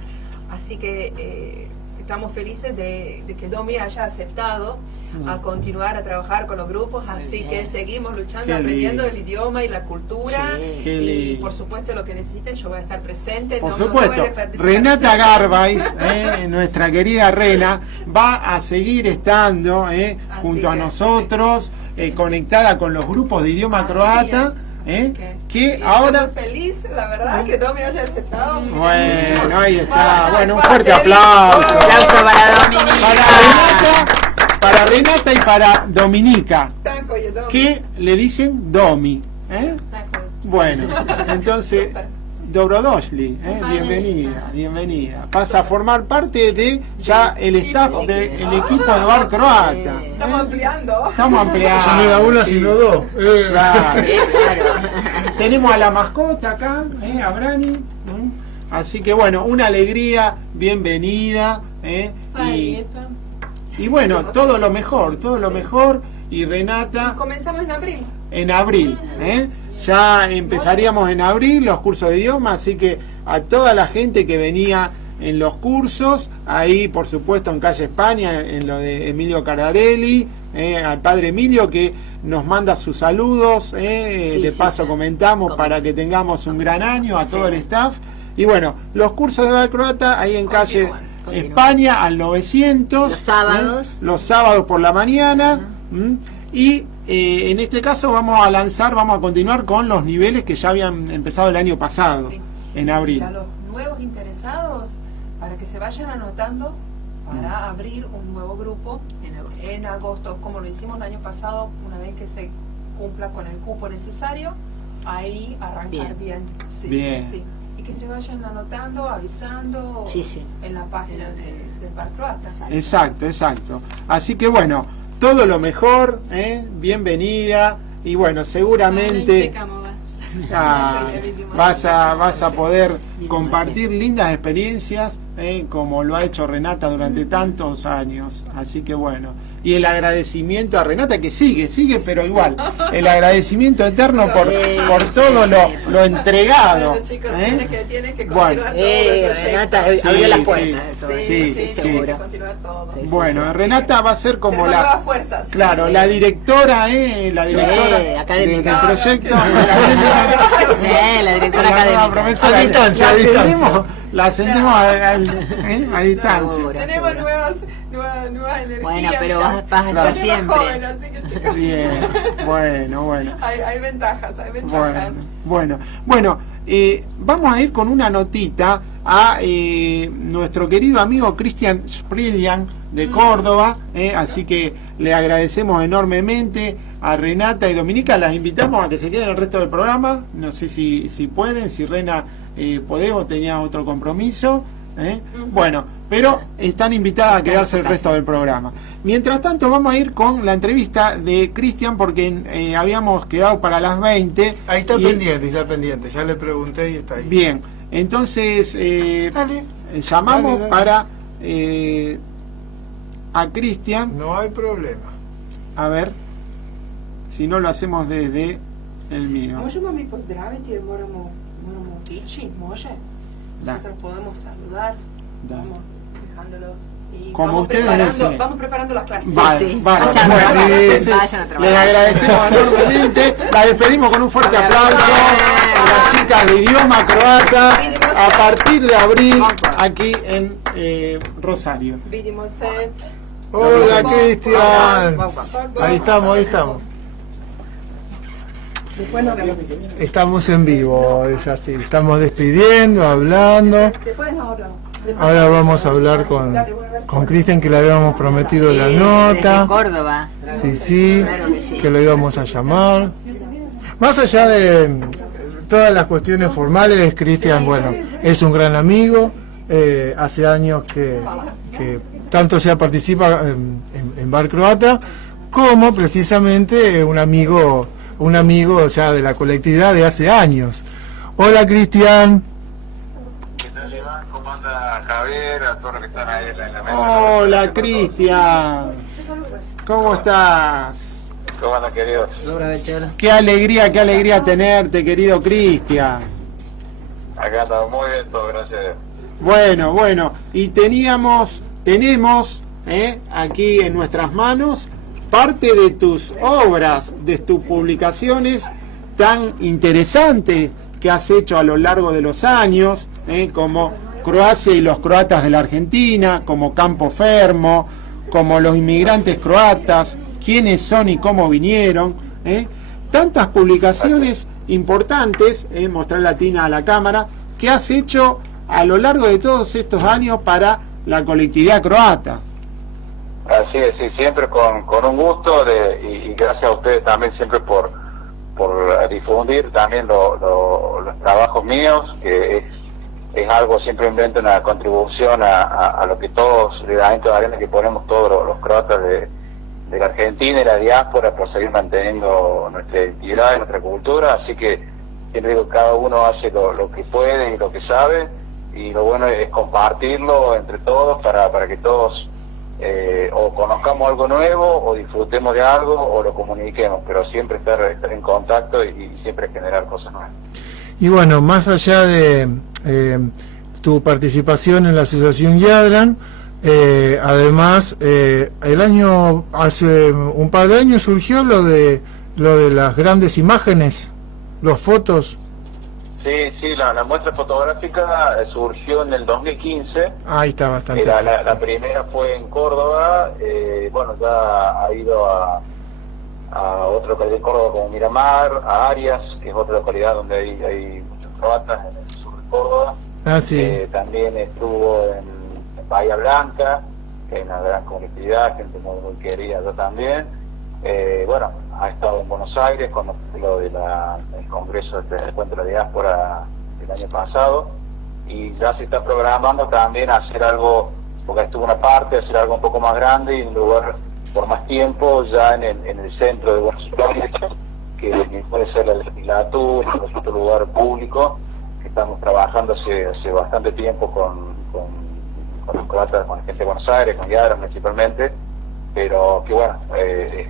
así que estamos felices de que Domi haya aceptado a continuar a trabajar con los grupos, así que seguimos luchando, Qué aprendiendo lindo. el idioma y la cultura, Sí. Qué y lindo. por supuesto lo que necesiten yo voy a estar presente. Por no me supuesto, puede participar Renata siempre. Garbais, nuestra querida Rena, va a seguir estando junto a que, nosotros, conectada con los grupos de idioma Así croata, es. que Y ahora... estoy muy feliz, la verdad, que Domi haya aceptado. Bueno, ahí está. Para- Bueno, un para fuerte Federico. aplauso. Aplauso para Dominica. Para Renata y para Dominica, Tanco y Domi. que le dicen Domi. Tanco. Bueno, entonces, Súper. Dobrodošli, bienvenida, bienvenida. Pasa a formar parte de ya el staff del equipo de Bar Croata. Estamos ampliando. Estamos ampliando. Ya no era una, sí. sino dos. Claro. Sí, claro. Tenemos a la mascota acá, a Brani. Así que bueno, una alegría, bienvenida. Y bueno, todo lo mejor, todo lo mejor. Y Renata, Comenzamos en abril. en abril. Ya empezaríamos en abril los cursos de idioma, así que a toda la gente que venía en los cursos, ahí por supuesto en Calle España, en lo de Emilio Cardarelli, al padre Emilio que nos manda sus saludos, de paso sí. comentamos para que tengamos un gran año a todo el staff. Y bueno, los cursos de Bar Croata ahí en Calle Continúan. España al 900. Los sábados. Los sábados por la mañana. Y en este caso vamos a continuar con los niveles que ya habían empezado el año pasado, Sí. en Y abril. a los nuevos interesados, para que se vayan anotando para abrir un nuevo grupo en agosto, como lo hicimos el año pasado, una vez que se cumpla con el cupo necesario, ahí arrancar bien. Sí, Bien. sí, sí. Y que se vayan anotando, avisando en la página del Bar Croata. Exacto, exacto. Así que bueno, todo lo mejor, bienvenida, y bueno, seguramente vas a poder compartir lindas experiencias, como lo ha hecho Renata durante tantos años. Así que bueno, y el agradecimiento a Renata, que sigue, pero igual, el agradecimiento eterno por todo lo entregado. Bueno, chicos, tienes que Bueno. continuar todo el proyecto. Renata abrió las puertas. Sí, seguro. hay que continuar todo. Bueno, Renata va a ser como Tenemos la nuevas fuerzas. claro, la directora, la directora académica. del proyecto. Sí, la directora académica. A distancia, la ascendemos a distancia. Seguro, Tenemos seguro. nuevas energías. Bueno, pero mirá. vas a estar Somos siempre. jóvenes, así que, chicos, Bien, bueno. hay ventajas, Bueno, vamos a ir con una notita a nuestro querido amigo Cristian Sprilian de Córdoba, así que le agradecemos enormemente a Renata y Dominica. Las invitamos a que se queden el resto del programa. No sé si pueden, si Rena podés o tenías otro compromiso. Bueno, pero están invitadas a quedarse el resto del programa. Mientras tanto, vamos a ir con la entrevista de Cristian, porque habíamos quedado para las 20. Ahí está pendiente, ya le pregunté y está ahí. Bien, entonces llamamos Dale. para a Cristian. No hay problema. A ver si no lo hacemos desde el mío. Možemo mi pozdraviti jer moramo otići, može? Da. Nosotros podemos saludar, Da. vamos dejándolos y Como vamos ustedes preparando, deseen. vamos preparando las clases. Vale, Sí. vale. Vayan a Bueno, trabajar, entonces, vayan a trabajar. les agradecemos enormemente. La despedimos con un fuerte aplauso a las chicas de idioma croata a partir de abril aquí en Rosario. Vidimo se. Hola, Guau, Cristian. guau, guau. Ahí estamos. Después nos vemos. Estamos en vivo, es así. Estamos despidiendo, hablando. Después nos hablamos. Ahora vamos a hablar con Cristian, que le habíamos prometido la Desde nota. Córdoba. Sí, Claro que sí. que lo íbamos a llamar. Más allá de todas las cuestiones formales, Cristian, bueno, es un gran amigo. Hace años que tanto sea participa en Bar Croata, como precisamente un amigo ya de la colectividad de hace años. Hola, Cristian. ¿Qué tal, Iván? ¿Cómo anda Javier? A todos los que están ahí en la mesa. Hola, Cristian. ¿Cómo estás? ¿Cómo andan, queridos? Qué alegría tenerte, querido Cristian. Acá andamos muy bien, todo, gracias a Dios. Bueno, y tenemos aquí en nuestras manos parte de tus obras, de tus publicaciones tan interesantes que has hecho a lo largo de los años, como Croacia y los croatas de la Argentina, como Campo Fermo, como los inmigrantes croatas, quiénes son y cómo vinieron, tantas publicaciones importantes, mostrar latina a la cámara, que has hecho a lo largo de todos estos años para la colectividad croata. Así es, sí, siempre con un gusto y gracias a ustedes también siempre por difundir también los trabajos míos, que es algo simplemente una contribución a lo que todos, el granito de arena que ponemos todos los croatas de la Argentina y la diáspora por seguir manteniendo nuestra identidad y nuestra cultura. Así que siempre digo que cada uno hace lo que puede y lo que sabe, y lo bueno es compartirlo entre todos para que todos o conozcamos algo nuevo, o disfrutemos de algo, o lo comuniquemos, pero siempre estar en contacto y siempre generar cosas nuevas. Y bueno, más allá de tu participación en la asociación Yadran, además hace un par de años surgió lo de las grandes imágenes, las fotos. Sí, la muestra fotográfica surgió en el 2015. Ahí está bastante. La primera fue en Córdoba. Bueno, ya ha ido a otra localidad de Córdoba como Miramar, a Arias, que es otra localidad donde hay muchos croatas en el sur de Córdoba. Sí. También estuvo en Bahía Blanca, que hay una gran colectividad, gente muy, muy querida, yo también. Bueno, ha estado en Buenos Aires con lo del Congreso del Encuentro de la Diáspora el año pasado, y ya se está programando también hacer algo, porque estuvo una parte, hacer algo un poco más grande y en lugar por más tiempo ya en el centro de Buenos Aires, que puede ser la legislatura, otro lugar público, que estamos trabajando hace bastante tiempo con los croatas, con la gente de Buenos Aires, con Yadra principalmente, pero que bueno, es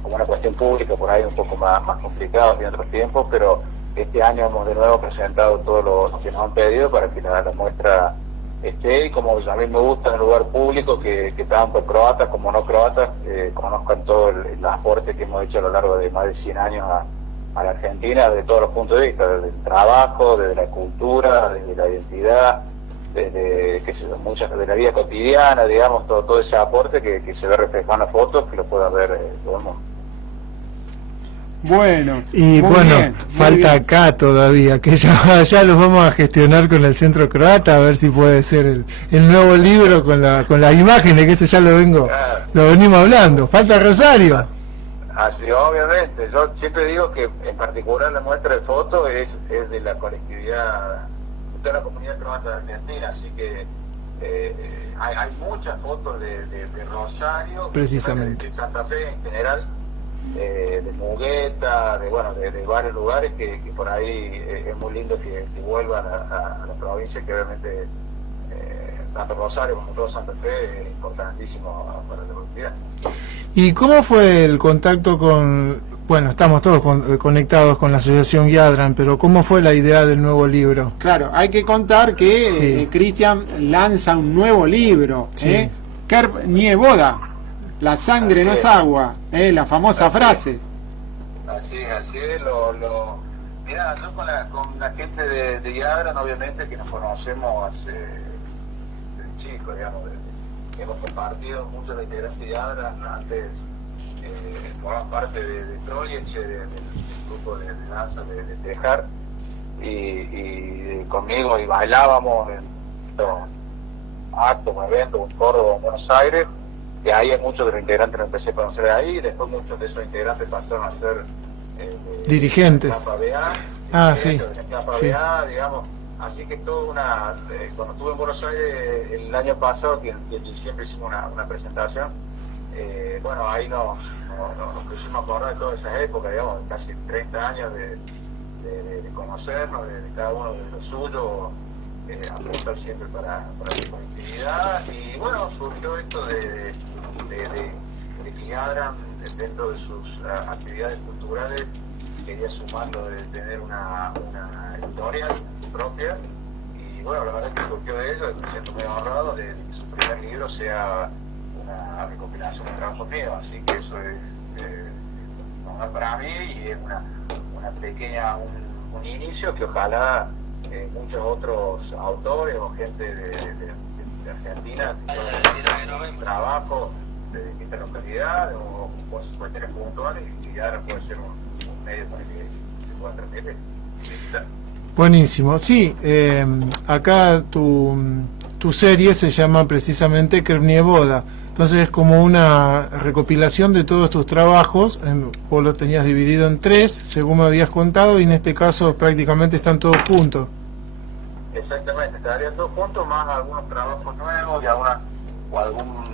como una cuestión pública, por ahí un poco más complicado que en otros tiempos, pero este año hemos de nuevo presentado todo lo que nos han pedido para que la muestra esté, y como a mí me gusta en el lugar público, que tanto croatas como no croatas conozcan todo el aporte que hemos hecho a lo largo de más de 100 años a la Argentina, desde todos los puntos de vista, desde el trabajo, desde la cultura, desde la identidad, desde muchas de la vida cotidiana, digamos, todo ese aporte que se ve reflejado en las fotos, que lo pueda ver todo el mundo. Bueno, y bueno, bien, falta bien. acá todavía, que ya los vamos a gestionar con el Centro Croata, a ver si puede ser el nuevo libro con las imágenes, que eso ya lo venimos hablando. Falta Rosario. Así, obviamente, yo siempre digo que en particular la muestra de fotos es de la colectividad, de la comunidad croata de Argentina, así que hay muchas fotos de Rosario, precisamente, de Santa Fe en general, de Mugueta, de varios lugares que por ahí es muy lindo que vuelvan a la provincia, que obviamente tanto Rosario como todo Santa Fe es importantísimo para la comunidad. ¿Y cómo fue el contacto bueno, estamos todos conectados con la asociación Yadran, pero cómo fue la idea del nuevo libro? Claro, hay que contar que Sí. Cristian lanza un nuevo libro, Sí. Krv nije voda, la sangre Así no es es. agua, la famosa Así frase. Así es, mirá, yo con la gente de Yadran, obviamente que nos conocemos hace chicos, digamos, hemos compartido muchos de integrantes de Yadran, antes formaban parte de Troyeche, del grupo de danza de Tejar, y conmigo, y bailábamos en actos, eventos, en Córdoba, en Buenos Aires, y ahí hay muchos de los integrantes que empecé a conocer ahí, y después muchos de esos integrantes pasaron a ser dirigentes. de la Capa BA, Ah, sí. de la Capa Sí. BA, digamos. Así que cuando estuve en Buenos Aires el año pasado, que en diciembre hicimos una presentación, bueno, ahí nos pusimos a acordar de todas esas épocas, digamos, casi 30 años de conocernos, de cada uno de lo suyo, apostar siempre para la colectividad, y bueno, surgió esto de que Yadran, dentro de sus actividades culturales, quería sumarlo de tener una editorial propia, y bueno, la verdad es que surgió de ello, me siento muy honrado de que su primer libro sea una recopilación de trabajos míos, así que eso es honor para mí, y es una pequeña, un inicio que ojalá muchos otros autores o gente de Argentina que puedan hacer trabajo de distintas localidades o por cuestiones puntuales, y ya puede ser un medio para que se pueda transmitir. Buenísimo. Sí, acá tu serie se llama precisamente Krv nije voda. Entonces es como una recopilación de todos tus trabajos. Vos lo tenías dividido en 3, según me habías contado, y en este caso prácticamente están todos juntos. Exactamente, estarían todos juntos, más algunos trabajos nuevos y algún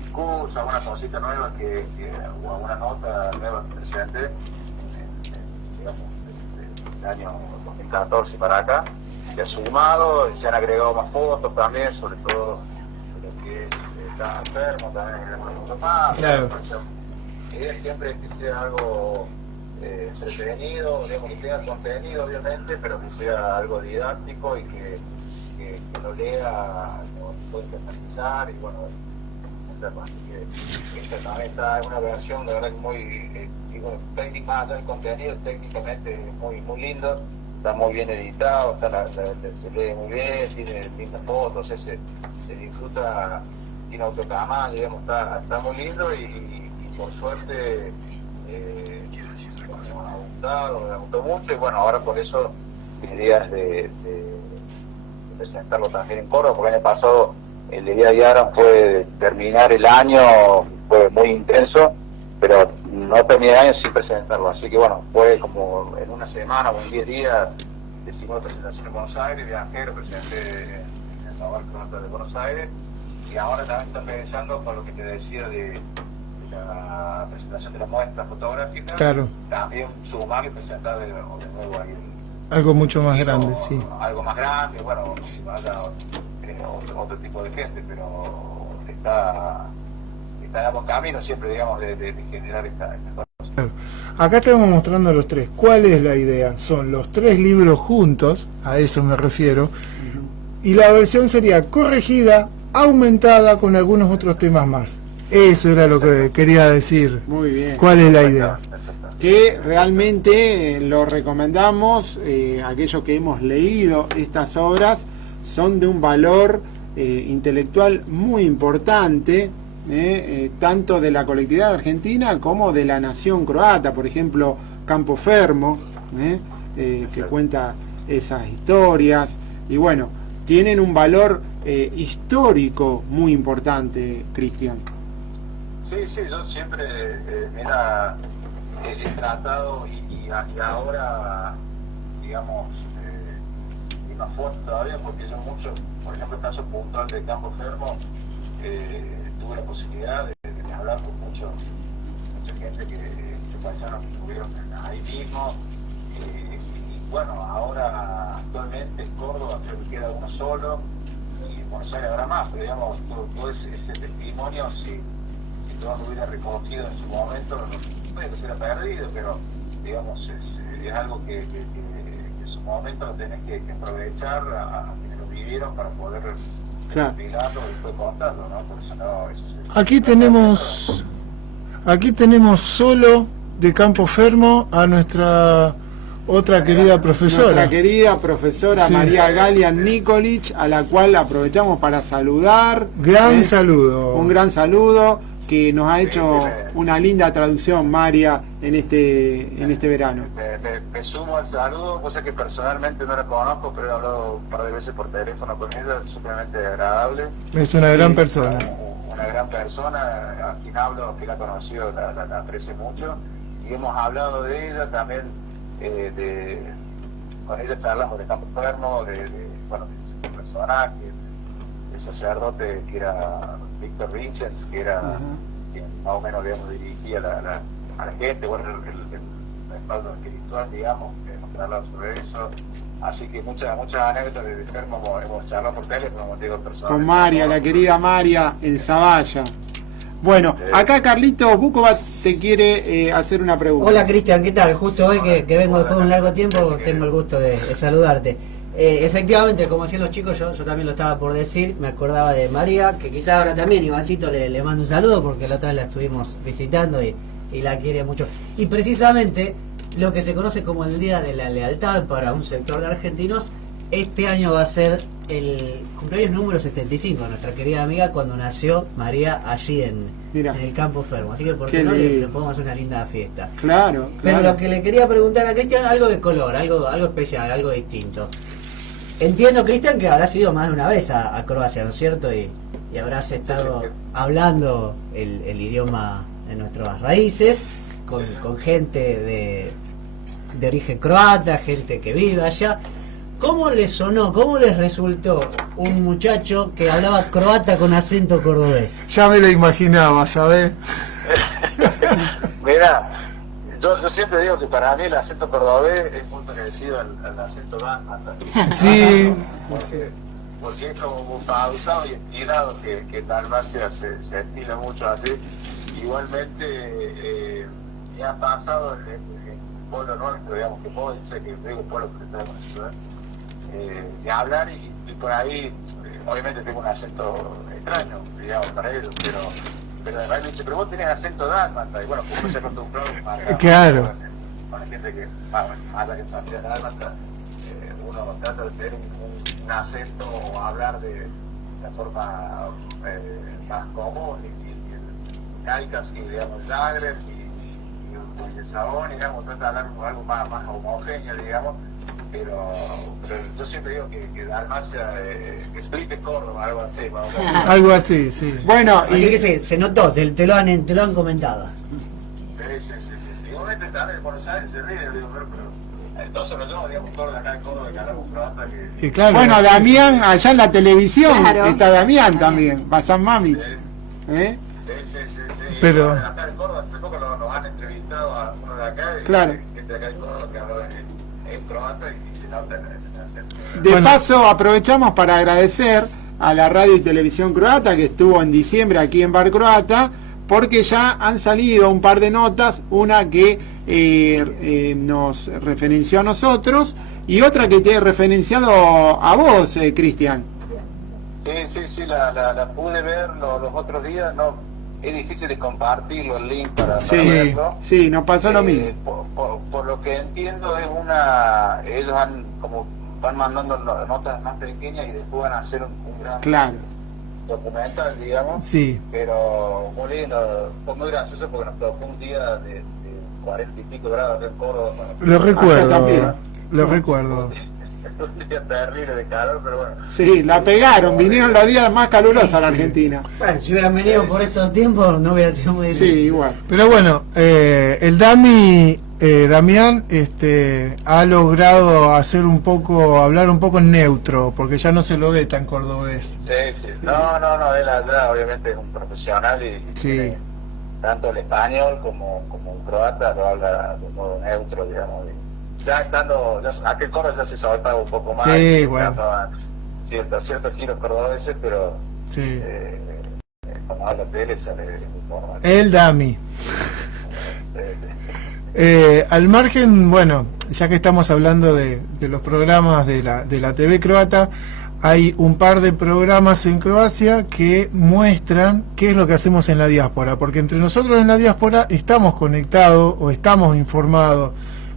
discurso, alguna cosita nueva o alguna nota nueva que presente, digamos, del año 2014 para acá. Se ha sumado, se han agregado más fotos también, sobre todo de lo que es está enfermo, también el más. Claro. La idea siempre es que sea algo entretenido, digamos, que tenga contenido obviamente, pero que sea algo didáctico y que lo lea, lo pueda internalizar, y bueno, así que esta también está en una versión, la verdad, muy técnica, más allá del contenido, técnicamente muy lindo, está muy bien editado, se lee muy bien, tiene lindas fotos, se disfruta, tiene autotamaño, digamos, está muy lindo, y por suerte me gustó mucho, y bueno, ahora por eso mi idea es de presentarlo también en Córdoba, porque el año pasado el de Yara fue terminar el año, fue muy intenso, pero no terminé el año sin presentarlo, así que bueno, fue como en una semana o en 10 días hicimos presentación en Buenos Aires, viajé, lo presenté en el Naval Croata de Buenos Aires, y ahora también está pensando con lo que te decía de la presentación de la muestra fotográfica, Claro. también sumar y presentar de nuevo ahí Algo mucho más grande, sí. algo más grande, bueno, haya otro tipo de gente, pero está en camino siempre, digamos, de generar estas cosas. Claro. Acá estamos mostrando los tres. ¿Cuál es la idea? Son los tres libros juntos, a eso me refiero, y la versión sería corregida, aumentada con algunos otros temas más. Eso era lo que quería decir. Muy bien. ¿Cuál es la idea? Que realmente lo recomendamos, aquellos que hemos leído estas obras son de un valor intelectual muy importante, tanto de la colectividad argentina como de la nación croata. Por ejemplo, Campo Fermo, que cuenta esas historias, y bueno, tienen un valor histórico muy importante, Cristian. Sí, yo siempre, mira, he tratado y ahora, digamos, y más fuerte todavía, porque yo mucho, por ejemplo, el caso puntual de Campo Fermo, tuve la posibilidad de hablar con mucha gente, muchos paisanos que estuvieron ahí mismo, y bueno, ahora actualmente en Córdoba creo que queda uno solo, y en Buenos Aires habrá más, pero digamos, todo ese testimonio, si todo lo hubiera recogido en su momento, no puede que se hubiera perdido, pero digamos, es algo que en su momento lo tenés que aprovechar a quienes lo vivieron para poder compilarlo y después contarlo, ¿no? Porque si no, eso Aquí tenemos solo de Campo Fermo a nuestra otra querida profesora. Nuestra querida profesora, Sí. María Galian Nikolic, a la cual aprovechamos para saludar. Gran saludo. Un gran saludo, que nos ha hecho una linda traducción, María, en este verano. Me sumo al saludo, cosa que personalmente no la conozco, pero he hablado un par de veces por teléfono con ella, es sumamente agradable. Es una gran persona. Una gran persona, a quien hablo, que la he conocido, la aprecio mucho, y hemos hablado de ella también, con ella charlamos de Campo Fermo, de ese personaje, el sacerdote que era Víctor Vincenz, que era quien más o menos, digamos, dirigía a la gente, bueno, el respaldo espiritual, digamos, que hemos hablado sobre eso. Así que muchas anécdotas de Fermo hemos charlado por teléfono, como digo, personas. Con María, la querida María, en Zavalla. Bueno, acá Carlitos Bukova te quiere hacer una pregunta. Hola Cristian, ¿qué tal? Justo hoy que vengo después de un largo tiempo, tengo el gusto de saludarte. Efectivamente, como decían los chicos, yo también lo estaba por decir, me acordaba de María, que quizás ahora también Ivancito le mando un saludo, porque la otra vez la estuvimos visitando y la quiere mucho. Y precisamente lo que se conoce como el Día de la Lealtad para un sector de argentinos, este año va a ser el cumpleaños número 75 de nuestra querida amiga, cuando nació María allí en el Campo Fermo. Así que por qué no le podemos hacer una linda fiesta. Claro. Pero lo que le quería preguntar a Cristian, algo de color, algo especial, algo distinto. Entiendo, Cristian, que habrás ido más de una vez a Croacia, ¿no es cierto? Y habrás estado hablando el idioma de nuestras raíces, con gente de origen croata, gente que vive allá. ¿Cómo les sonó, cómo les resultó un muchacho que hablaba croata con acento cordobés? Ya me lo imaginaba, ¿sabes? Mira, yo siempre digo que para mí el acento cordobés es muy parecido al acento dálmata. Sí. Porque es como pausado y estirado, que en Dalmacia se estila mucho así. Igualmente, me ha pasado en el pueblo nuestro, digamos, que puedo decir que digo pueblo porque está en la ciudad, de hablar y por ahí, obviamente tengo un acento extraño, digamos, para ellos, pero además me dice, pero vos tenés acento dálmata, y bueno, como se acostumbró Claro. con la gente que, más allá que también dálmata, uno trata de tener un acento o hablar de la forma más común, y Calcas, y digamos, Zagreb, y el Sabón, digamos, trata de hablar algo más homogéneo, digamos. pero yo siempre digo que Dalmacia que explique Córdoba, algo así. Vamos a ver. Algo así, sí. Bueno, Así que se notó, te lo han comentado. Sí. Igualmente también en Buenos Aires se ríe, digo, pero entonces no, digamos, todos de acá de Córdoba que hablamos croata que... Y claro, bueno, sí. Damián, allá en la televisión Claro. está Damián también, Bazán Mamic. ¿Eh? Sí. Pero- Bueno, acá de Córdoba hace poco nos han entrevistado a uno de acá y Claro. gente de acá de Córdoba que habló en croata y se nota en el acento. De Bueno. paso, aprovechamos para agradecer a la radio y televisión croata que estuvo en diciembre aquí en Bar Croata, porque ya han salido un par de notas, una que nos referenció a nosotros y otra que te he referenciado a vos, Cristian. Sí, la pude ver los otros días, no, es difícil de compartir los links para Sí, verlo. sí, nos pasó lo mismo. Por lo que entiendo es ellos van mandando notas más pequeñas y después van a hacer un gran Claro. documental, digamos. Sí. Pero muy lindo, fue muy gracioso porque nos tocó un día de 40 y pico grados acá en Córdoba. Lo recuerdo, también. lo recuerdo. Un día terrible de calor, pero bueno. Sí, la pegaron, vinieron los días más calurosos a la Sí. Argentina. Bueno, si hubieran venido por estos tiempos no hubiera sido muy Sí, difícil. igual. Pero bueno, el Damián, ha logrado hablar un poco en neutro, porque ya no se lo ve tan cordobés. Sí. No, él allá obviamente es un profesional y Sí. tiene tanto el español como el croata lo habla de modo neutro, digamos. Y ya aquel Córdoba ya se soltaba un poco más. Sí, y bueno. cantaban ciertos giros cordobeses, pero Sí. cuando habla de él sale muy formal. El Dami. Al margen, bueno, ya que estamos hablando de los programas de la TV croata, hay un par de programas en Croacia que muestran qué es lo que hacemos en la diáspora, porque entre nosotros en la diáspora estamos conectados o estamos informados,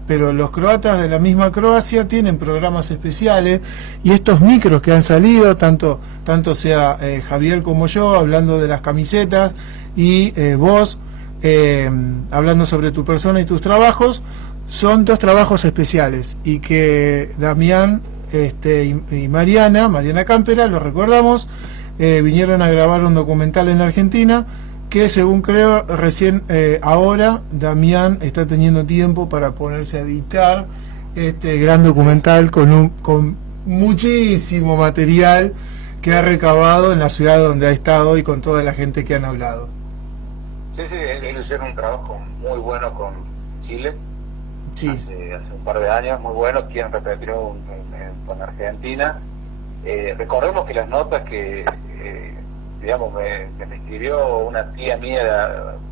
pero los croatas de la misma Croacia tienen programas especiales y estos micros que han salido, tanto sea Javier como yo, hablando de las camisetas y vos hablando sobre tu persona y tus trabajos, son dos trabajos especiales y que Damián y Mariana Cámpera, lo recordamos, vinieron a grabar un documental en Argentina que, según creo, recién ahora Damián está teniendo tiempo para ponerse a editar este gran documental con muchísimo material que ha recabado en la ciudad donde ha estado y con toda la gente que han hablado. Sí, ellos hicieron un trabajo muy bueno con Chile. Sí. Hace un par de años, muy bueno, quieren repetirlo con Argentina. Recordemos que las notas que, digamos, me escribió una tía mía,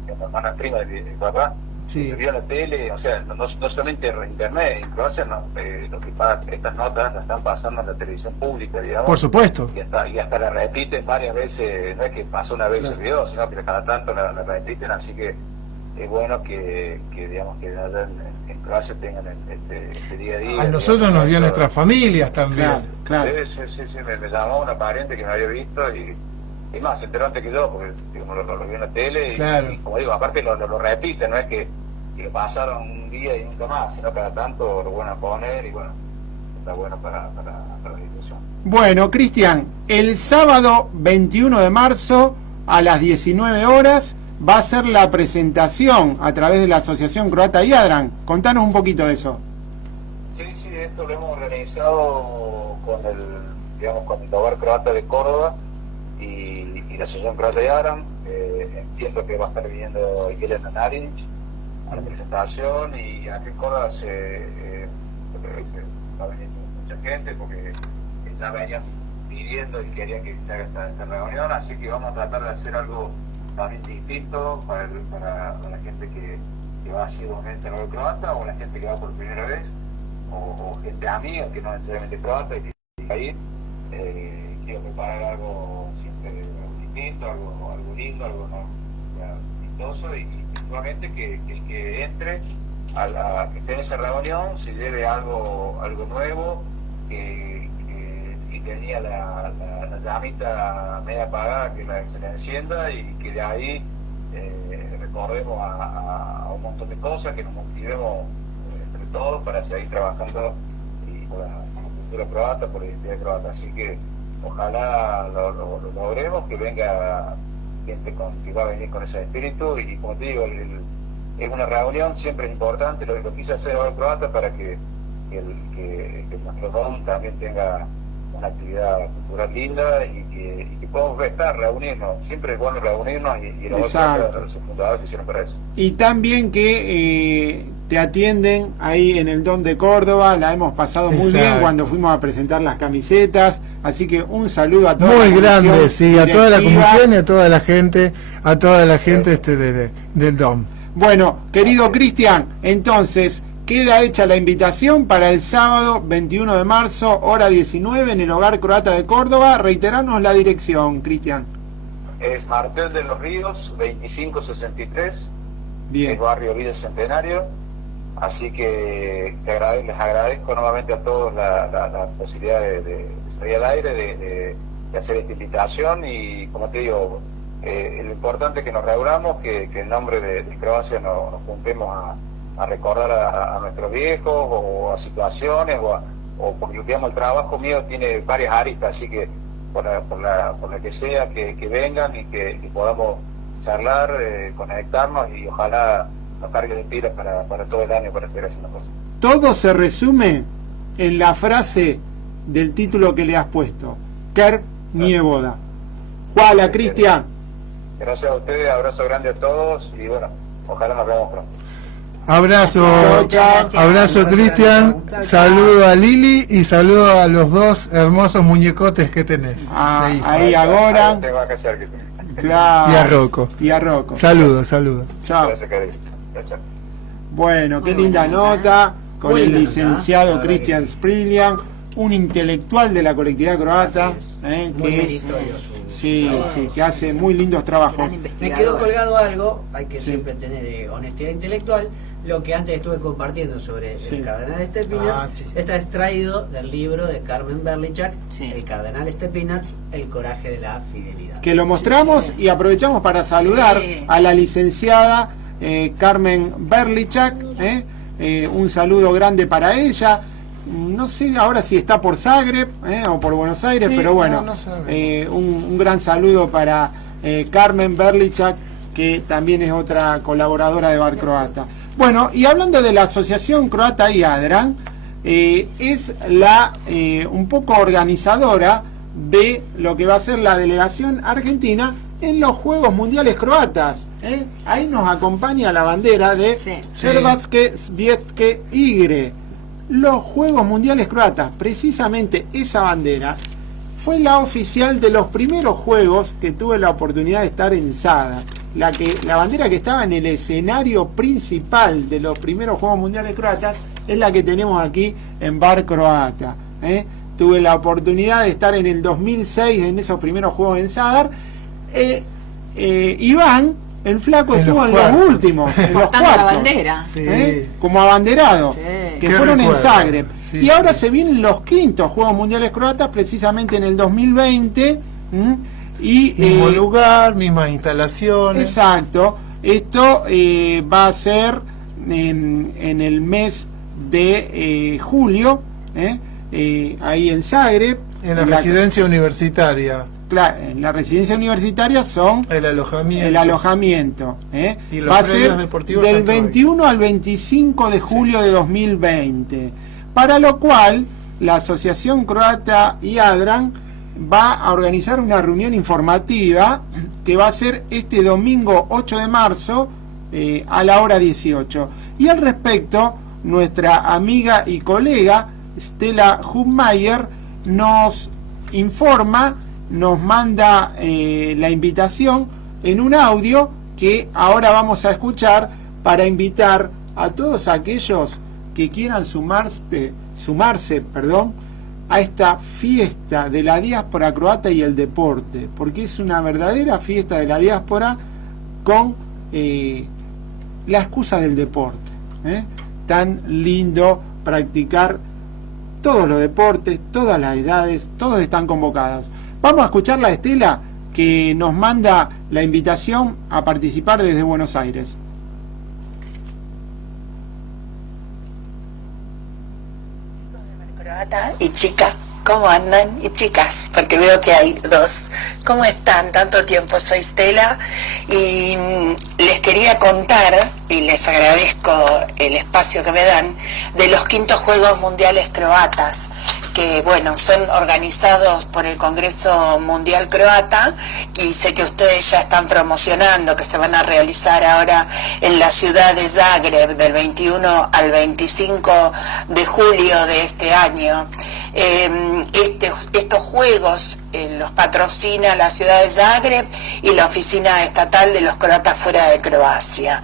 mi hermana prima de mi papá, Sí. que vio en la tele, o sea, no solamente en internet, en Croacia, lo que pasa, estas notas las están pasando en la televisión pública, digamos. Por supuesto. Y hasta la repiten varias veces, no es que pasó una vez el video, sino que cada tanto la repiten, así que es bueno que digamos que allá en Croacia tengan este día a día. A nosotros nos vio todo. nuestras familias también. Claro. Sí, me llamó una pariente que me había visto y más, se enteró antes que yo, porque digamos, lo vio en la tele y, Claro. y como digo, aparte lo repiten, no es que lo pasaron un día y nunca más, sino cada tanto lo van a poner y bueno, está bueno para la difusión. Bueno, Cristian, el sábado 21 de marzo a las 19 horas va a ser la presentación a través de la Asociación Croata Jadran. Contanos un poquito de eso. Sí, esto lo hemos organizado con el Hogar Croata de Córdoba y la Asociación Croata Jadran. Entiendo que va a estar viniendo Jelena Naric a la presentación y aquí en Córdoba va a venir mucha gente porque ya venían pidiendo y querían que se haga esta reunión, así que vamos a tratar de hacer algo también distinto para la gente que va asiduamente a lo croata o la gente que va por primera vez o gente amiga que no necesariamente croata y que ahí quiero preparar algo siempre algo distinto, algo lindo, algo vistoso y principalmente que el que entre que esté en esa reunión se lleve algo nuevo y tenía la llamita media apagada que se la encienda y que de ahí recordemos a un montón de cosas, que nos motivemos entre todos para seguir trabajando y por la cultura croata, por la identidad croata. Así que ojalá lo logremos, que venga gente que va a venir con ese espíritu. Y como te digo, es una reunión, siempre es importante, lo quise hacer ahora en croata para que nuestro DOM también tenga una actividad cultural linda y que podamos reunirnos. Siempre es bueno reunirnos y los fundadores que hicieron para eso. Y también que te atienden ahí en el DOM de Córdoba, la hemos pasado muy bien cuando fuimos a presentar las camisetas, así que un saludo a toda la comisión grande, sí, a toda la comisión y a toda la gente, del DOM. Bueno, querido Cristian, entonces queda hecha la invitación para el sábado 21 de marzo, hora 19, en el Hogar Croata de Córdoba. Reiterarnos la dirección, Cristian. Es Martel de los Ríos, 2563, Bien. el barrio Villa Centenario. Así que les agradezco nuevamente a todos la posibilidad de salir al aire, de hacer esta invitación. Y como te digo, lo importante es que nos reunamos, que en nombre de Croacia nos juntemos a recordar a nuestros viejos, o a situaciones, o porque digamos, el trabajo mío tiene varias aristas, así que por la que sea, que vengan y que podamos charlar, conectarnos, y ojalá nos cargue de pilas para todo el año para seguir haciendo cosas. Todo se resume en la frase del título que le has puesto: Ker Nieboda. Hola, Cristian. Gracias a ustedes, abrazo grande a todos y bueno, ojalá nos veamos pronto. Abrazo, chao. abrazo Cristian, saludo a Lili y saludo a los dos hermosos muñecotes que tenés. Ahí ahora. Claro. Y a Rocco. Saludos. Chao. Gracias, cariño. Chao. Bueno, qué linda nota con Muy el linda licenciado nota, Cristian Sprilian, un intelectual de la colectividad croata, Muy meritorio que hace muy lindos trabajos. Me quedó colgado algo, hay que siempre tener honestidad intelectual. Lo que antes estuve compartiendo sobre el cardenal Stepinac está extraído del libro de Carmen Berlichak, El cardenal Stepinac, El coraje de la fidelidad. Que lo mostramos y aprovechamos para saludar a la licenciada Carmen Berlichak, un saludo grande para ella. No sé ahora si está por Zagreb o por Buenos Aires, pero bueno, un gran saludo para Carmen Berlichak, que también es otra colaboradora de Bar Croata. Bueno, y hablando de la Asociación Croata IADRAN, es la un poco organizadora de lo que va a ser la delegación argentina en los Juegos Mundiales Croatas. Ahí nos acompaña la bandera de Hrvatske Svjetske Igre. Los Juegos Mundiales Croatas, precisamente esa bandera fue la oficial de los primeros juegos que tuve la oportunidad de estar en Zadar. La bandera que estaba en el escenario principal de los primeros Juegos Mundiales Croatas es la que tenemos aquí en Bar Croata. Tuve la oportunidad de estar en el 2006 en esos primeros Juegos en Zadar. Iván, el flaco, estuvo en los últimos, en los cuartos, la bandera. como abanderado, que fueron en Zagreb. Y ahora se vienen los quintos Juegos Mundiales Croatas, precisamente en el 2020. Mismo lugar, mismas instalaciones. Exacto. Esto va a ser en el mes de julio, ahí en Zagreb. En la residencia universitaria. Claro, en la residencia universitaria son el alojamiento. Y va a ser del 21 al 25 de julio de 2020. Para lo cual, la Asociación Croata IADRAN va a organizar una reunión informativa que va a ser este domingo 8 de marzo a la hora 18. Y al respecto, nuestra amiga y colega Stella Hubmeier nos informa, nos manda la invitación en un audio que ahora vamos a escuchar para invitar a todos aquellos que quieran sumarse a esta fiesta de la diáspora croata y el deporte, porque es una verdadera fiesta de la diáspora con la excusa del deporte. Tan lindo practicar todos los deportes, todas las edades, todos están convocados. Vamos a escuchar la Estela, que nos manda la invitación a participar desde Buenos Aires. croata y chica, ¿cómo andan? Y chicas, porque veo que hay dos. ¿Cómo están? Tanto tiempo, soy Stella y les quería contar, y les agradezco el espacio que me dan, de los 5º Juegos Mundiales Croatas, que bueno, son organizados por el Congreso Mundial Croata, y sé que ustedes ya están promocionando que se van a realizar ahora en la ciudad de Zagreb del 21 al 25 de julio de este año. Estos juegos los patrocina la ciudad de Zagreb y la Oficina Estatal de los Croatas fuera de Croacia.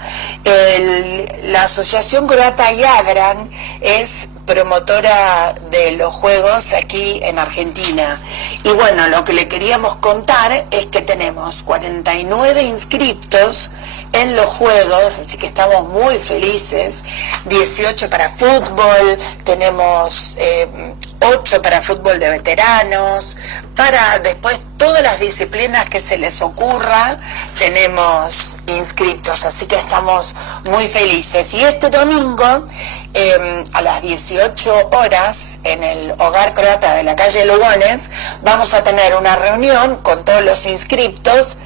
La Asociación Croata Jadran es promotora de los juegos aquí en Argentina. Y bueno, lo que le queríamos contar es que tenemos 49 inscriptos en los juegos, así que estamos muy felices. 18 para fútbol, tenemos 8 para fútbol de veteranos, para después todas las disciplinas que se les ocurra tenemos inscriptos, así que estamos muy felices. Y este domingo a las 18 horas en el Hogar Croata de la calle Lugones vamos a tener una reunión con todos los inscriptos,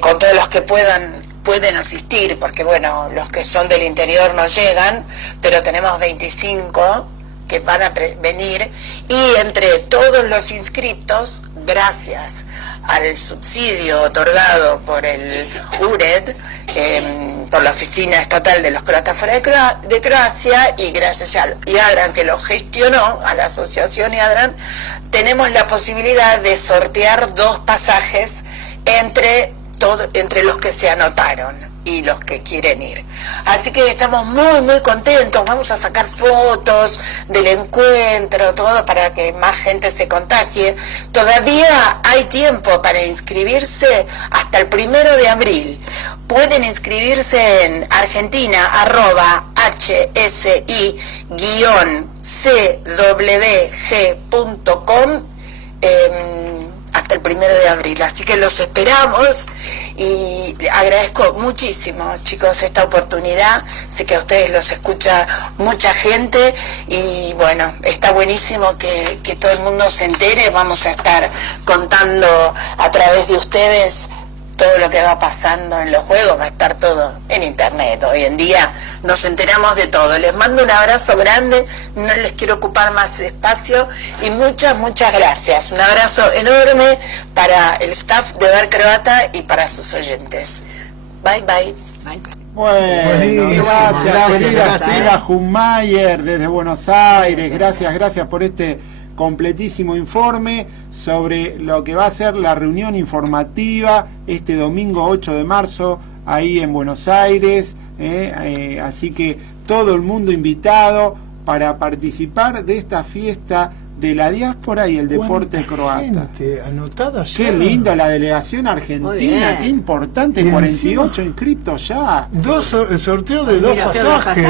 con todos los que pueden asistir, porque bueno, los que son del interior no llegan, pero tenemos 25 que van a venir, y entre todos los inscriptos, gracias al subsidio otorgado por el URED, por la Oficina Estatal de los Croatas fuera de Croacia, y gracias a Jadran, que lo gestionó, a la Asociación Jadran, tenemos la posibilidad de sortear 2 pasajes entre los que se anotaron y los que quieren ir. Así que estamos muy muy contentos, vamos a sacar fotos del encuentro, todo para que más gente se contagie. Todavía hay tiempo para inscribirse hasta el 1 de abril. Pueden inscribirse en Argentina @hsi-cwg.com hasta el 1 de abril, así que los esperamos y agradezco muchísimo, chicos, esta oportunidad. Sé que a ustedes los escucha mucha gente y bueno, está buenísimo que todo el mundo se entere. Vamos a estar contando a través de ustedes todo lo que va pasando en los juegos, va a estar todo en internet. Hoy en día nos enteramos de todo. Les mando un abrazo grande, no les quiero ocupar más espacio y muchas gracias. Un abrazo enorme para el staff de Bar Croata y para sus oyentes. Bye bye. Bueno, gracias, querida Stella Hummayer desde Buenos Aires. Gracias por este completísimo informe sobre lo que va a ser la reunión informativa este domingo 8 de marzo ahí en Buenos Aires, así que todo el mundo invitado para participar de esta fiesta de la diáspora y el deporte croata. Gente anotada ya. Qué lindo la delegación argentina, qué importante, 48 inscriptos ya. El sorteo de 2 pasajes.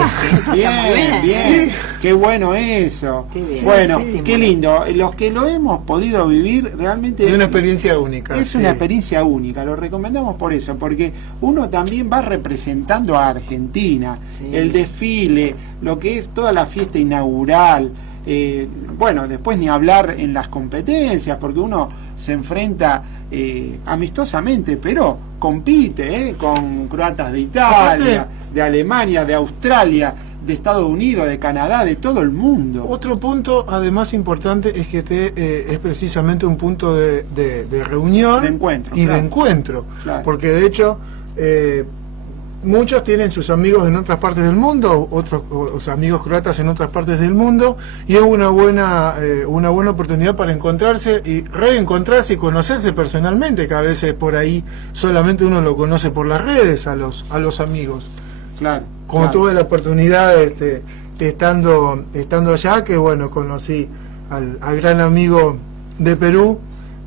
Bien, Sí. Qué bueno eso. Bueno, qué lindo. Los que lo hemos podido vivir realmente Es una experiencia única. es una experiencia única. Lo recomendamos por eso, porque uno también va representando a Argentina, el desfile, lo que es toda la fiesta inaugural. Bueno, después ni hablar en las competencias, porque uno se enfrenta amistosamente, pero compite con croatas de Italia, de Alemania, de Australia, de Estados Unidos, de Canadá, de todo el mundo. Otro punto, además importante, es que es precisamente un punto de reunión de encuentro, y de encuentro, porque de hecho muchos tienen sus amigos en otras partes del mundo, otros amigos croatas en otras partes del mundo, y es una buena oportunidad para encontrarse y reencontrarse y conocerse personalmente, que a veces por ahí solamente uno lo conoce por las redes a los amigos. Claro. Como tuve la oportunidad estando allá, que bueno, conocí al gran amigo de Perú,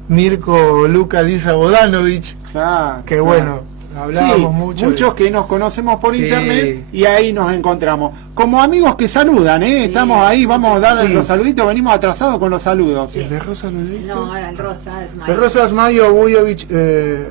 Mirko Luka Lisa Bodanovic, que bueno, hablábamos mucho. Muchos que nos conocemos por internet y ahí nos encontramos. Como amigos que saludan, estamos ahí, vamos a dar los saluditos, venimos atrasados con los saludos. ¿El de Rosa lo dijo? No, era el Rosa Esmayo. De Rosa Esmayo Bujovic,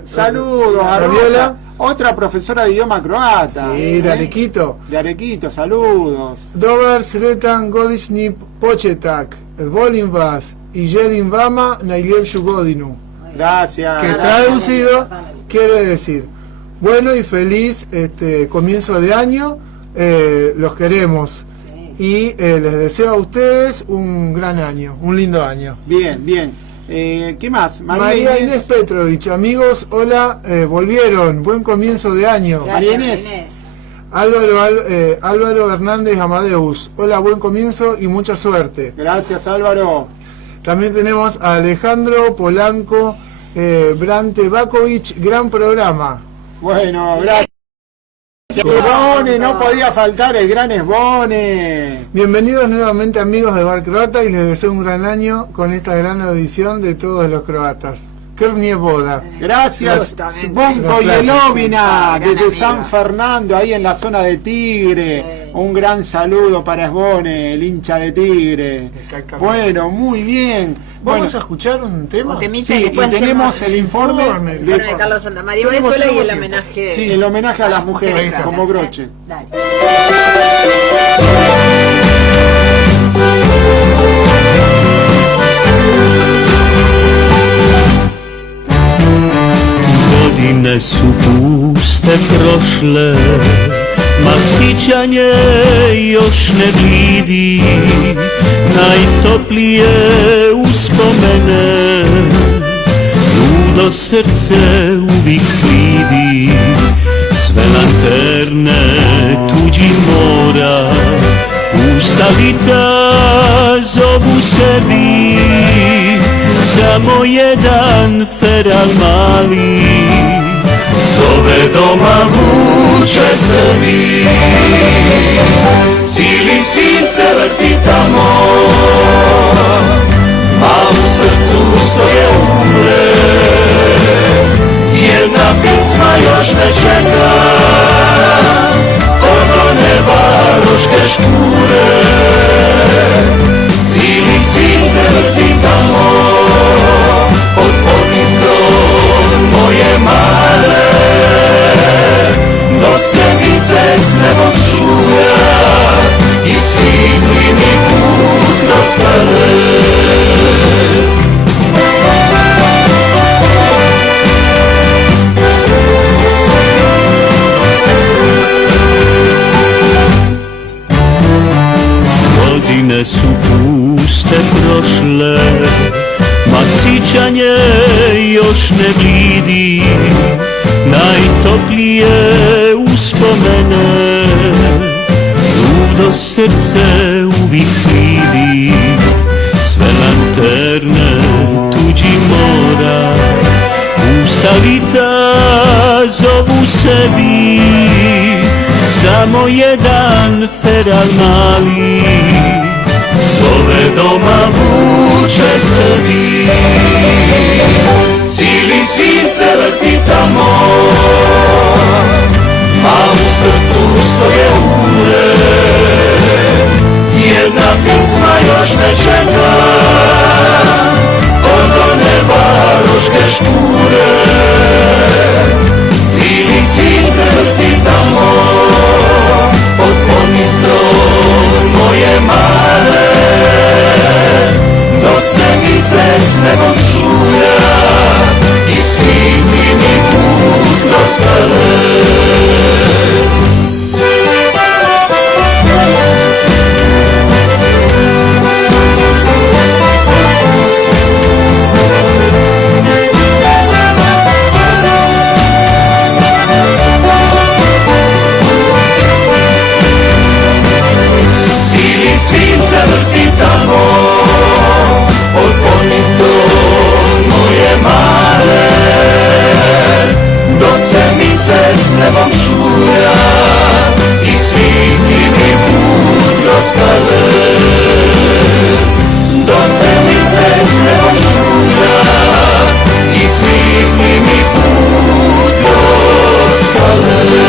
saludos a Rosa, otra profesora de idioma croata. Sí, de Arequito. De Arequito, saludos. Dobar Sretan Godišnji Početak. volim vas i želim vama najljepšu godinu. Gracias. Que traducido quiere decir, bueno y feliz comienzo de año, los queremos y les deseo a ustedes un gran año, un lindo año. Bien, bien. ¿Qué más? María Inés Petrovich, amigos, hola, volvieron, buen comienzo de año. María Inés. Álvaro Hernández Amadeus, hola, buen comienzo y mucha suerte. Gracias, Álvaro. También tenemos a Alejandro Polanco Brante Bakovic, gran programa. Bueno, gracias. Esbone, no podía faltar el gran Esbone. Bienvenidos nuevamente amigos de Bar Croata y les deseo un gran año con esta gran audición de todos los croatas. Krnje Boda. Gracias, Bonko Jelovina, desde San Fernando, ahí en la zona de Tigre. Sí. Un gran saludo para Esbone, el hincha de Tigre. Exactamente. Bueno, muy bien. Vamos a escuchar un tema. Sí, y tenemos el informe de Carlos Santamaría Venezuela y el homenaje. Sí, el homenaje a las mujeres, como broche. Dale. Godine su puste prošle, ma sićanje još ne blidi, najtoplije uspomene, ludo srce uvijek slidi, sve lanterne tuđi mora, pusta lita zovu sebi, samo jedan feral mali zove doma vuče sebi. Cijeli svijet se vrti tamo, a u srcu stoje umre, jedna pisma još ne čeka od one varoške škure. Cijeli svijet se vrti tamo, od Podnistron moje male, dok se mi se s nebom šuja i svidli mi put kroz skale. Godine su puste prošle, ma sićanje još ne blidi, najtoplije uspomene, ludo srce uvijek slidi, sve lanterne tuđi mora, pusta lita zovu sebi, samo jedan feral mali zove doma vuče sebi. Cijeli svijet se vrti tamo, a u srcu stoje ure, jedna pisma još ne čeka od one varoške škure. Cijeli svijet se vrti tamo, od Podnistron moje mare, dok se mi se s nebom šuja i svidli mi put kroz skale. Cijeli svijet se vrti tamo, od Podnistron moje mare, dok se mi se s nebom šuja i svidli mi put kroz skale. Dok se mi se s nebom šuja i svidli mi put kroz skale.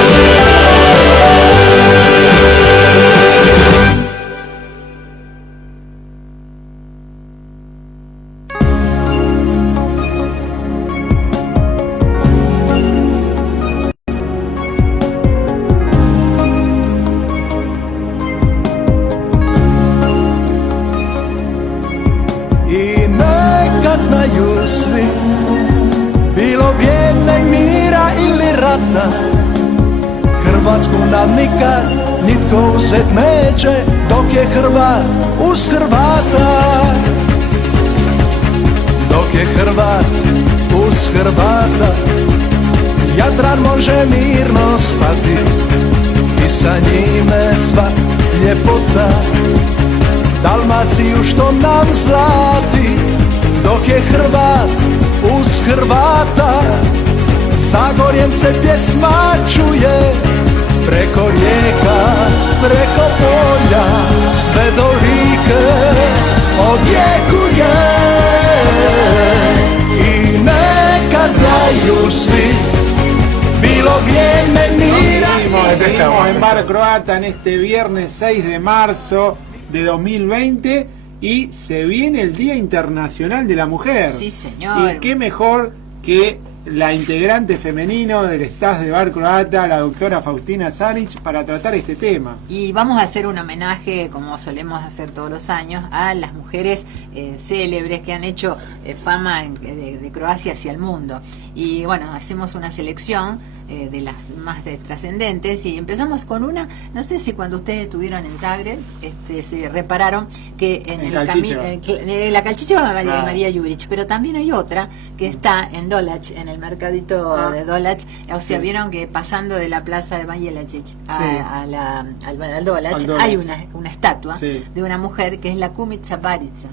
neka znaju svi, bilo bijede mira ili rata, Hrvatsku nam nikad nitko uzet neće, dok je Hrvat uz Hrvata. Dok je Hrvat uz Hrvata, Jadran može mirno spati i sa njime sva ljepota. Dalmaciju što nam zlati, dok je Hrvat uz Hrvata. Zagorjem se pjesma čuje, preko rijeka, preko polja, sve do Like odjekuje. I neka znaju svi, bilo vrijeme mira. Estamos en Bar Croata en este viernes 6 de marzo de 2020 y se viene el Día Internacional de la Mujer. Sí, señor. Y qué mejor que la integrante femenino del staff de Bar Croata, la doctora Faustina Sanic, para tratar este tema. Y vamos a hacer un homenaje, como solemos hacer todos los años, a las mujeres célebres que han hecho fama de Croacia hacia el mundo. Y bueno, hacemos una selección de las más trascendentes y empezamos con una, no sé si cuando ustedes estuvieron en Zagreb se repararon que en el camino la Calchicheva de María Jurić, pero también hay otra que está en Dolac, en el mercadito de Dolac, o sea, vieron que pasando de la plaza de Banja al Dolac hay una estatua de una mujer que es la Kumica Barica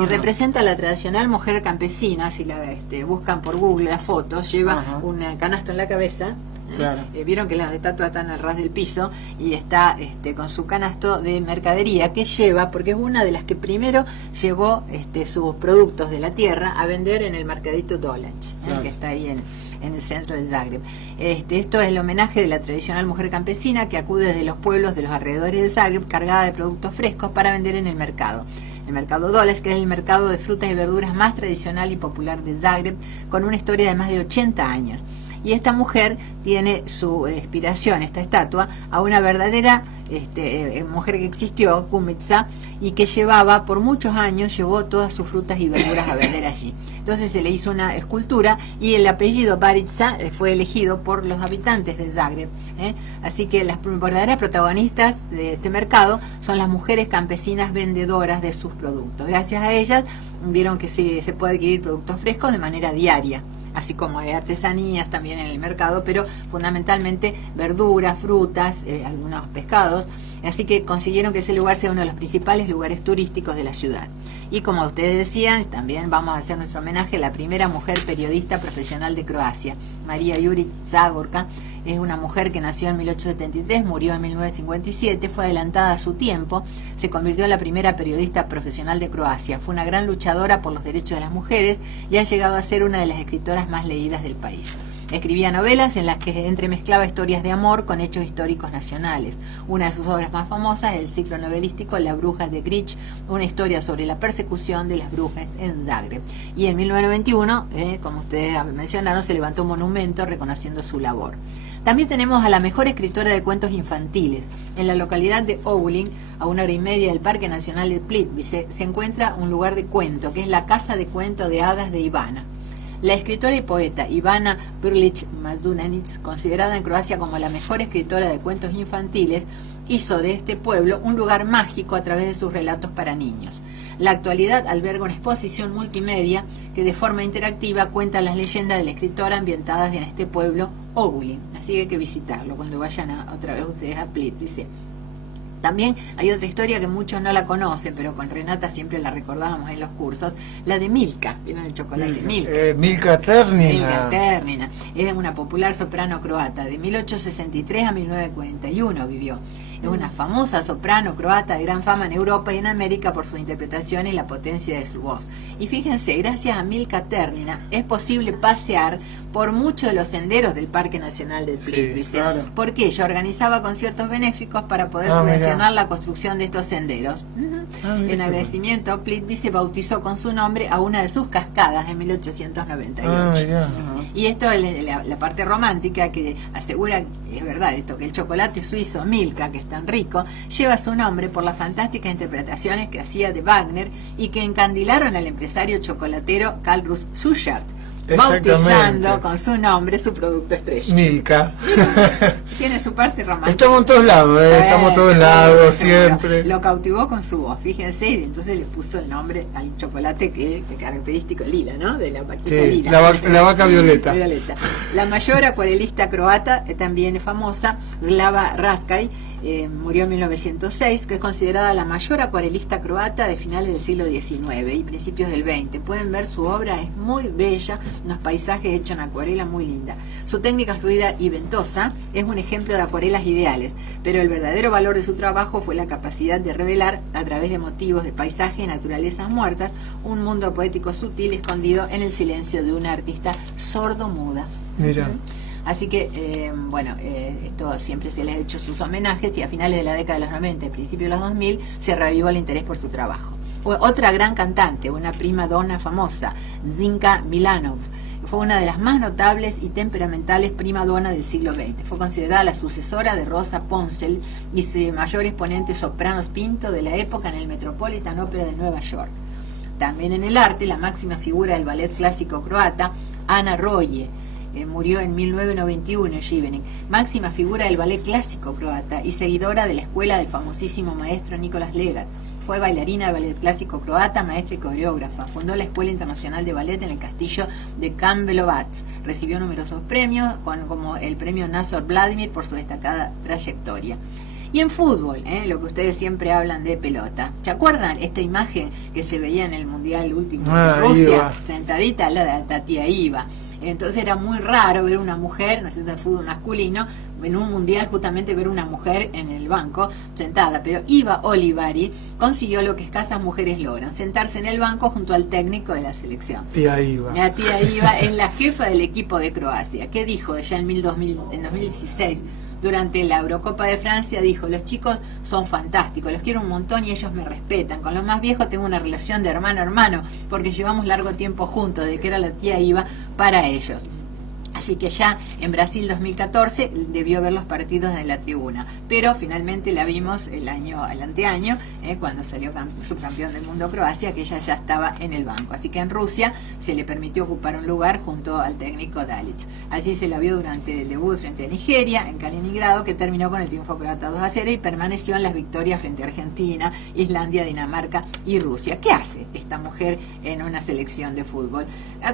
y representa a la tradicional mujer campesina. Si la buscan por Google las fotos, lleva un canasto en la cabeza. Claro. Vieron que las estatuas están al ras del piso y está con su canasto de mercadería que lleva, porque es una de las que primero llevó sus productos de la tierra a vender en el mercadito Dolac, que está ahí en el centro del Zagreb. Esto es el homenaje de la tradicional mujer campesina que acude desde los pueblos de los alrededores de Zagreb cargada de productos frescos para vender en el mercado. El mercado Dolac, que es el mercado de frutas y verduras más tradicional y popular de Zagreb, con una historia de más de 80 años. Y esta mujer tiene su inspiración, esta estatua, a una verdadera mujer que existió, Kumica, y que llevaba por muchos años, llevó todas sus frutas y verduras a vender allí. Entonces se le hizo una escultura y el apellido Barica fue elegido por los habitantes de Zagreb. Así que las verdaderas protagonistas de este mercado son las mujeres campesinas vendedoras de sus productos. Gracias a ellas vieron que se puede adquirir productos frescos de manera diaria, así como hay artesanías también en el mercado, pero fundamentalmente verduras, frutas, algunos pescados. Así que consiguieron que ese lugar sea uno de los principales lugares turísticos de la ciudad. Y como ustedes decían, también vamos a hacer nuestro homenaje a la primera mujer periodista profesional de Croacia, María Jurić Zagorka. Es una mujer que nació en 1873, murió en 1957, fue adelantada a su tiempo, se convirtió en la primera periodista profesional de Croacia. Fue una gran luchadora por los derechos de las mujeres y ha llegado a ser una de las escritoras más leídas del país. Escribía novelas en las que entremezclaba historias de amor con hechos históricos nacionales. Una de sus obras más famosas es el ciclo novelístico La bruja de Grich, una historia sobre la persecución de las brujas en Zagreb. Y en 1991, como ustedes mencionaron, se levantó un monumento reconociendo su labor. También tenemos a la mejor escritora de cuentos infantiles. En la localidad de Ogulin, a 1h30 del Parque Nacional de Plitvice, se encuentra un lugar de cuento, que es la Casa de Cuento de Hadas de Ivana. La escritora y poeta Ivana Brlić-Maždunanić, considerada en Croacia como la mejor escritora de cuentos infantiles, hizo de este pueblo un lugar mágico a través de sus relatos para niños. La actualidad alberga una exposición multimedia que de forma interactiva cuenta las leyendas de la escritora ambientadas en este pueblo Ogulin. Así que hay que visitarlo cuando vayan otra vez ustedes a Plitvice. También hay otra historia que muchos no la conocen, pero con Renata siempre la recordábamos en los cursos, la de Milka. ¿Vieron el chocolate Milka? Milka Ternina. Milka Ternina. Es una popular soprano croata. De 1863 a 1941 vivió. Es una famosa soprano croata de gran fama en Europa y en América por sus interpretaciones y la potencia de su voz. Y fíjense, gracias a Milka Ternina es posible pasear por muchos de los senderos del Parque Nacional de Plitvice, porque ella organizaba conciertos benéficos para poder subvencionar la construcción de estos senderos. En agradecimiento, Plitvice bautizó con su nombre a una de sus cascadas en 1898. Y esto es la parte romántica que asegura, es verdad esto, que el chocolate suizo Milka, que tan rico, lleva su nombre por las fantásticas interpretaciones que hacía de Wagner y que encandilaron al empresario chocolatero Karl Suchard, bautizando con su nombre su producto estrella. Milka. Tiene su parte romántica. Estamos en todos lados, estamos todos lados, siempre. Lo cautivó con su voz, fíjense, y entonces le puso el nombre al chocolate que característico lila, ¿no? De la vaquita lila. La vaca violeta. La mayor acuarelista croata, también famosa, Slava Raskaj, murió en 1906, que es considerada la mayor acuarelista croata de finales del siglo XIX y principios del XX. Pueden ver su obra, es muy bella, unos paisajes hechos en acuarela muy linda. Su técnica fluida y ventosa es un ejemplo de acuarelas ideales, pero el verdadero valor de su trabajo fue la capacidad de revelar, a través de motivos de paisaje y naturalezas muertas, un mundo poético sutil escondido en el silencio de una artista sordo-muda. Mira. Así que, esto siempre se les ha hecho sus homenajes y a finales de la década de los 90 y principios de los 2000 se reavivó el interés por su trabajo. Otra gran cantante, una prima donna famosa, Zinka Milanov, fue una de las más notables y temperamentales prima donna del siglo XX. Fue considerada la sucesora de Rosa Ponsel y su mayor exponente soprano spinto de la época en el Metropolitan Opera de Nueva York. También en el arte, la máxima figura del ballet clásico croata, Ana Roye, murió en 1991 en Šibenik, máxima figura del ballet clásico croata y seguidora de la escuela del famosísimo maestro Nicolas Legat. Fue bailarina de ballet clásico croata, maestra y coreógrafa. Fundó la Escuela Internacional de Ballet en el castillo de Karlovac. Recibió numerosos premios, como el premio Názor Vladimir por su destacada trayectoria. Y en fútbol, lo que ustedes siempre hablan de pelota. ¿Se acuerdan esta imagen que se veía en el Mundial último de Rusia? Iba. Sentadita, la de Tatia Iba. Entonces era muy raro ver una mujer, ¿no es cierto?, en fútbol masculino, en un mundial justamente ver una mujer en el banco sentada, pero Iva Olivari consiguió lo que escasas mujeres logran, sentarse en el banco junto al técnico de la selección. Tía Iva. La tía Iva es la jefa del equipo de Croacia. ¿Qué dijo ella en 2016? Durante la Eurocopa de Francia dijo: los chicos son fantásticos, los quiero un montón y ellos me respetan. Con los más viejos tengo una relación de hermano a hermano, porque llevamos largo tiempo juntos, desde que era la tía Iva para ellos. Así que ya en Brasil 2014 debió ver los partidos de la tribuna, pero finalmente la vimos el anteaño, cuando salió subcampeón del mundo Croacia, que ella ya estaba en el banco. Así que en Rusia se le permitió ocupar un lugar junto al técnico Dalic. Allí se la vio durante el debut frente a Nigeria, en Kaliningrado, que terminó con el triunfo croata 2-0 y permaneció en las victorias frente a Argentina, Islandia, Dinamarca y Rusia. ¿Qué hace esta mujer en una selección de fútbol?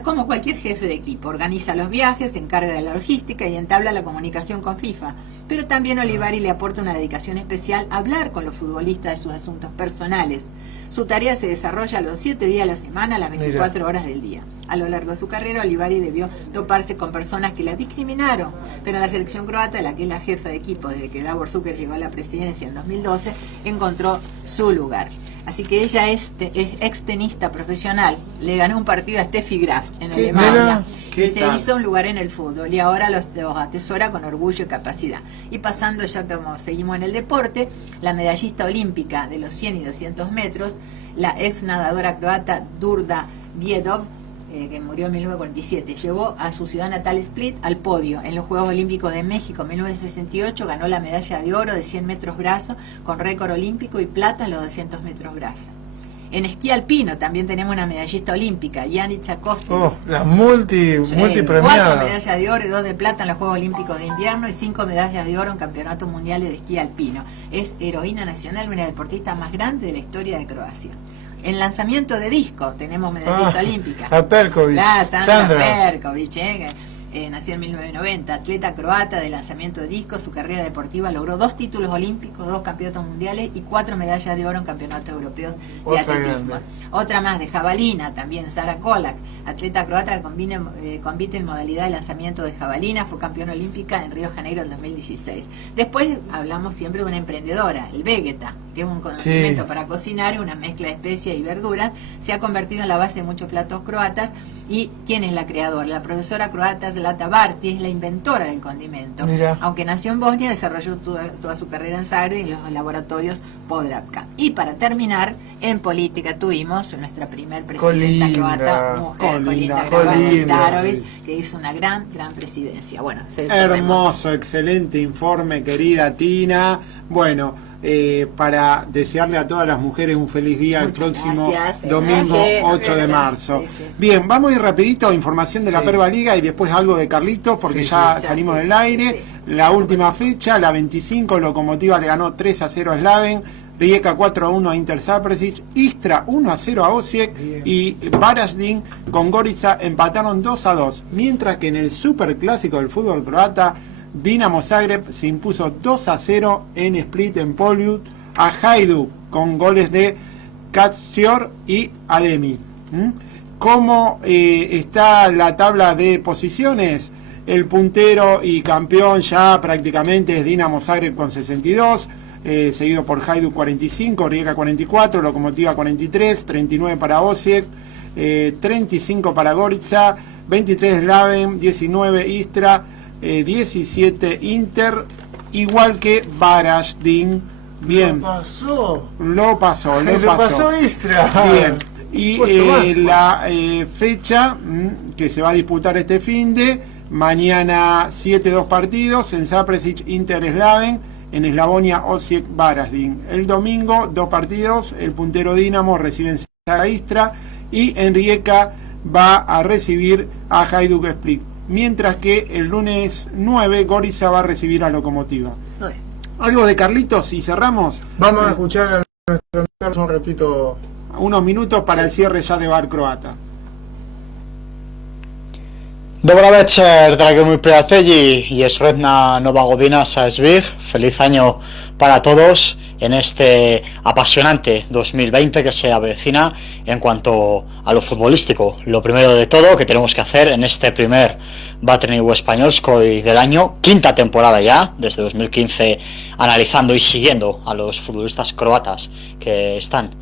Como cualquier jefe de equipo, organiza los viajes, se encarga de la logística y entabla la comunicación con FIFA. Pero también Olivari le aporta una dedicación especial a hablar con los futbolistas de sus asuntos personales. Su tarea se desarrolla los 7 días a la semana, las 24 horas del día. A lo largo de su carrera, Olivari debió toparse con personas que la discriminaron, pero en la selección croata, la que es la jefa de equipo desde que Davor Šuker llegó a la presidencia en 2012, encontró su lugar. Así que ella es extenista profesional. Le ganó un partido a Steffi Graf en Alemania y se hizo un lugar en el fútbol y ahora los atesora con orgullo y capacidad. Y pasando, ya como seguimos en el deporte, la medallista olímpica de los 100 y 200 metros, la ex nadadora croata Durda Viedov, que murió en 1947, llevó a su ciudad natal Split al podio. En los Juegos Olímpicos de México en 1968 ganó la medalla de oro de 100 metros brazo con récord olímpico y plata en los 200 metros brazo. En esquí alpino también tenemos una medallista olímpica, Janica Kostins. La multipremiada. 4 medallas de oro y 2 de plata en los Juegos Olímpicos de Invierno y 5 medallas de oro en campeonatos mundiales de esquí alpino. Es heroína nacional, una deportista más grande de la historia de Croacia. En lanzamiento de disco tenemos medallista olímpica. A Perkovic. Sandra Perkovic, nació en 1990, atleta croata de lanzamiento de disco. Su carrera deportiva logró 2 títulos olímpicos, 2 campeonatos mundiales y 4 medallas de oro en campeonatos europeos de atletismo. Otra más de jabalina, también Sara Kolak, atleta croata que compite en modalidad de lanzamiento de jabalina, fue campeona olímpica en Río de Janeiro en 2016. Después hablamos siempre de una emprendedora, el Vegeta, que es un condimento para cocinar, una mezcla de especias y verduras, se ha convertido en la base de muchos platos croatas. ¿Y quién es la creadora? La profesora croata Zlata Barti es la inventora del condimento. Mira. Aunque nació en Bosnia, desarrolló toda su carrera en Zagreb y en los laboratorios Podravka. Y para terminar, en política tuvimos nuestra primer presidenta croata, mujer, Kolinda Grabar-Kitarović, que hizo una gran presidencia. Bueno, hermoso, excelente informe, querida Tina. Bueno, para desearle a todas las mujeres un feliz día el próximo domingo 8 de marzo. Sí, sí. Bien, vamos a ir rapidito, información de la Sí. Perva Liga y después algo de Carlitos, porque Sí, ya sí. salimos Sí, del aire. sí. La última fecha, la 25, Lokomotiva le ganó 3-0 a Slaven, Rijeka 4-1 a Inter Zaprešić, Istra 1-0 a Osijek y Varaždin con Gorica empataron 2-2, mientras que en el superclásico del fútbol croata, Dinamo Zagreb se impuso 2-0 en Split en Poljud a Hajduk con goles de Katsior y Ademi. ¿Cómo está la tabla de posiciones? El puntero y campeón ya prácticamente es Dinamo Zagreb con 62, seguido por Hajduk 45, Rijeka 44, Lokomotiva 43, 39 para Osijek, 35 para Gorica, 23 Slaven, 19 Istra, 17 Inter, igual que Varaždin. Bien, lo pasó Istra. Bien, y la fecha que se va a disputar este finde, mañana 2 partidos, en Zaprešić Inter Slaven, en Eslavonia Osijek Varaždin. El domingo 2 partidos, el puntero Dinamo recibe en Saga Istra y en Rijeka va a recibir a Hajduk Split. Mientras que el lunes 9 Gorica va a recibir a Lokomotiva. Algo de Carlitos y cerramos. Vamos a escuchar a nuestro Carlos un ratito. Unos minutos para el cierre ya de Bar Croata. Dobra večer, dragi mój prijatelji, i sretna nova godina sa svih. Feliz año para todos en este apasionante 2020 que se avecina en cuanto a lo futbolístico. Lo primero de todo que tenemos que hacer en este primer Vatreniu Españolskoy del año, quinta temporada ya, desde 2015, analizando y siguiendo a los futbolistas croatas que están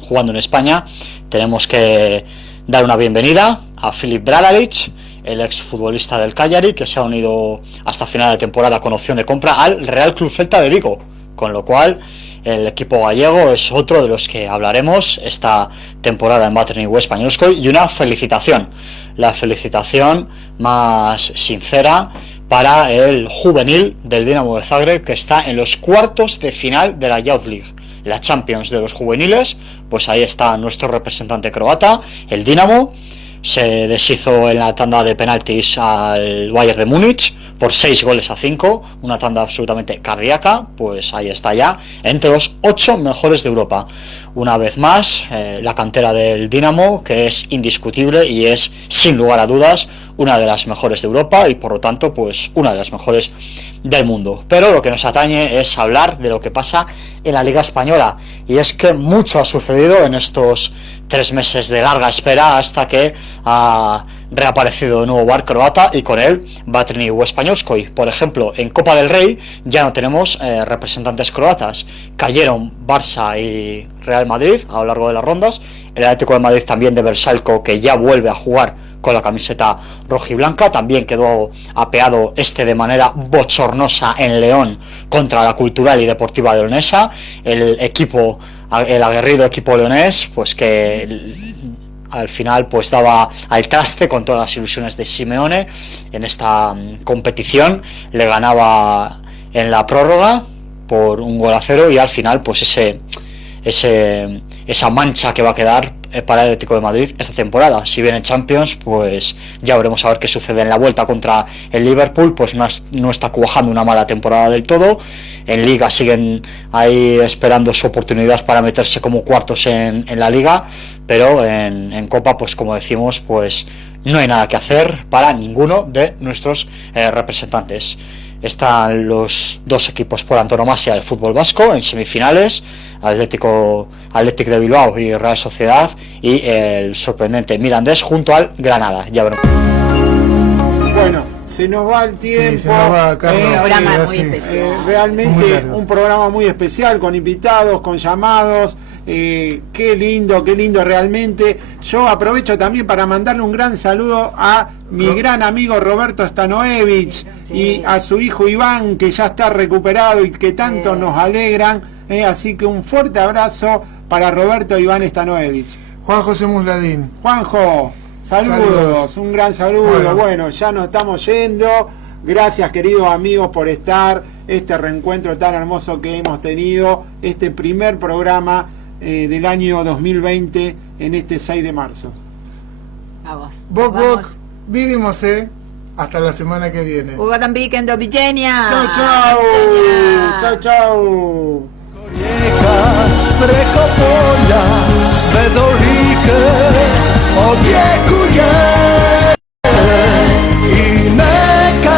jugando en España. Tenemos que dar una bienvenida a Filip Bradarić, el exfutbolista del Cagliari, que se ha unido hasta final de temporada con opción de compra al Real Club Celta de Vigo, con lo cual el equipo gallego es otro de los que hablaremos esta temporada en Vatreniu Españolskoy. Y una felicitación, la felicitación más sincera para el juvenil del Dinamo de Zagreb, que está en los cuartos de final de la Youth League, la Champions de los juveniles. Pues ahí está nuestro representante croata, el Dinamo. Se deshizo en la tanda de penaltis al Bayern de Múnich por 6-5, una tanda absolutamente cardíaca. Pues ahí está ya, entre los 8 mejores de Europa. Una vez más, la cantera del Dinamo, que es indiscutible y es, sin lugar a dudas, una de las mejores de Europa y por lo tanto, pues una de las mejores del mundo. Pero lo que nos atañe es hablar de lo que pasa en la Liga Española, y es que mucho ha sucedido en estos 3 meses de larga espera hasta que ha reaparecido de nuevo Bar Croata y con él Vatreniu Españolskoy. Por ejemplo, en Copa del Rey ya no tenemos representantes croatas. Cayeron Barça y Real Madrid a lo largo de las rondas. El Atlético de Madrid también de Bersalco, que ya vuelve a jugar con la camiseta rojiblanca, también quedó apeado de manera bochornosa en León contra la Cultural y Deportiva Leonesa. El aguerrido equipo leonés, pues que al final pues daba al traste con todas las ilusiones de Simeone en esta competición. Le ganaba en la prórroga por 1-0 y al final pues esa mancha que va a quedar para el Atlético de Madrid esta temporada. Si bien en Champions, pues ya veremos a ver qué sucede en la vuelta contra el Liverpool, pues no está cuajando una mala temporada del todo. En Liga siguen ahí esperando su oportunidad para meterse como cuartos en la Liga, pero en Copa, pues como decimos, pues no hay nada que hacer para ninguno de nuestros representantes. Están los 2 equipos por antonomasia del fútbol vasco en semifinales, Athletic de Bilbao y Real Sociedad, y el sorprendente Mirandés junto al Granada. Ya veremos. Bueno, se nos va el tiempo. Sí, se nos va, Carlos. Un programa muy especial. Realmente un programa muy especial, con invitados, con llamados. Qué lindo realmente. Yo aprovecho también para mandarle un gran saludo a mi gran amigo Roberto Stanoevich y a su hijo Iván, que ya está recuperado y que tanto nos alegran. Así que un fuerte abrazo para Roberto Iván Stanoevich. Juan José Musladín. Juanjo, saludos, un gran saludo. Bueno, ya nos estamos yendo. Gracias, queridos amigos, por estar. Este reencuentro tan hermoso que hemos tenido. Este primer programa del año 2020 en este 6 de marzo. Vamos. Bok Bok, vidimose. Hasta la semana que viene. Ugodan Weekend do Vigenia. Chau, chau. Chau, chau. Rijeka preko polja sve do Like odjekuje.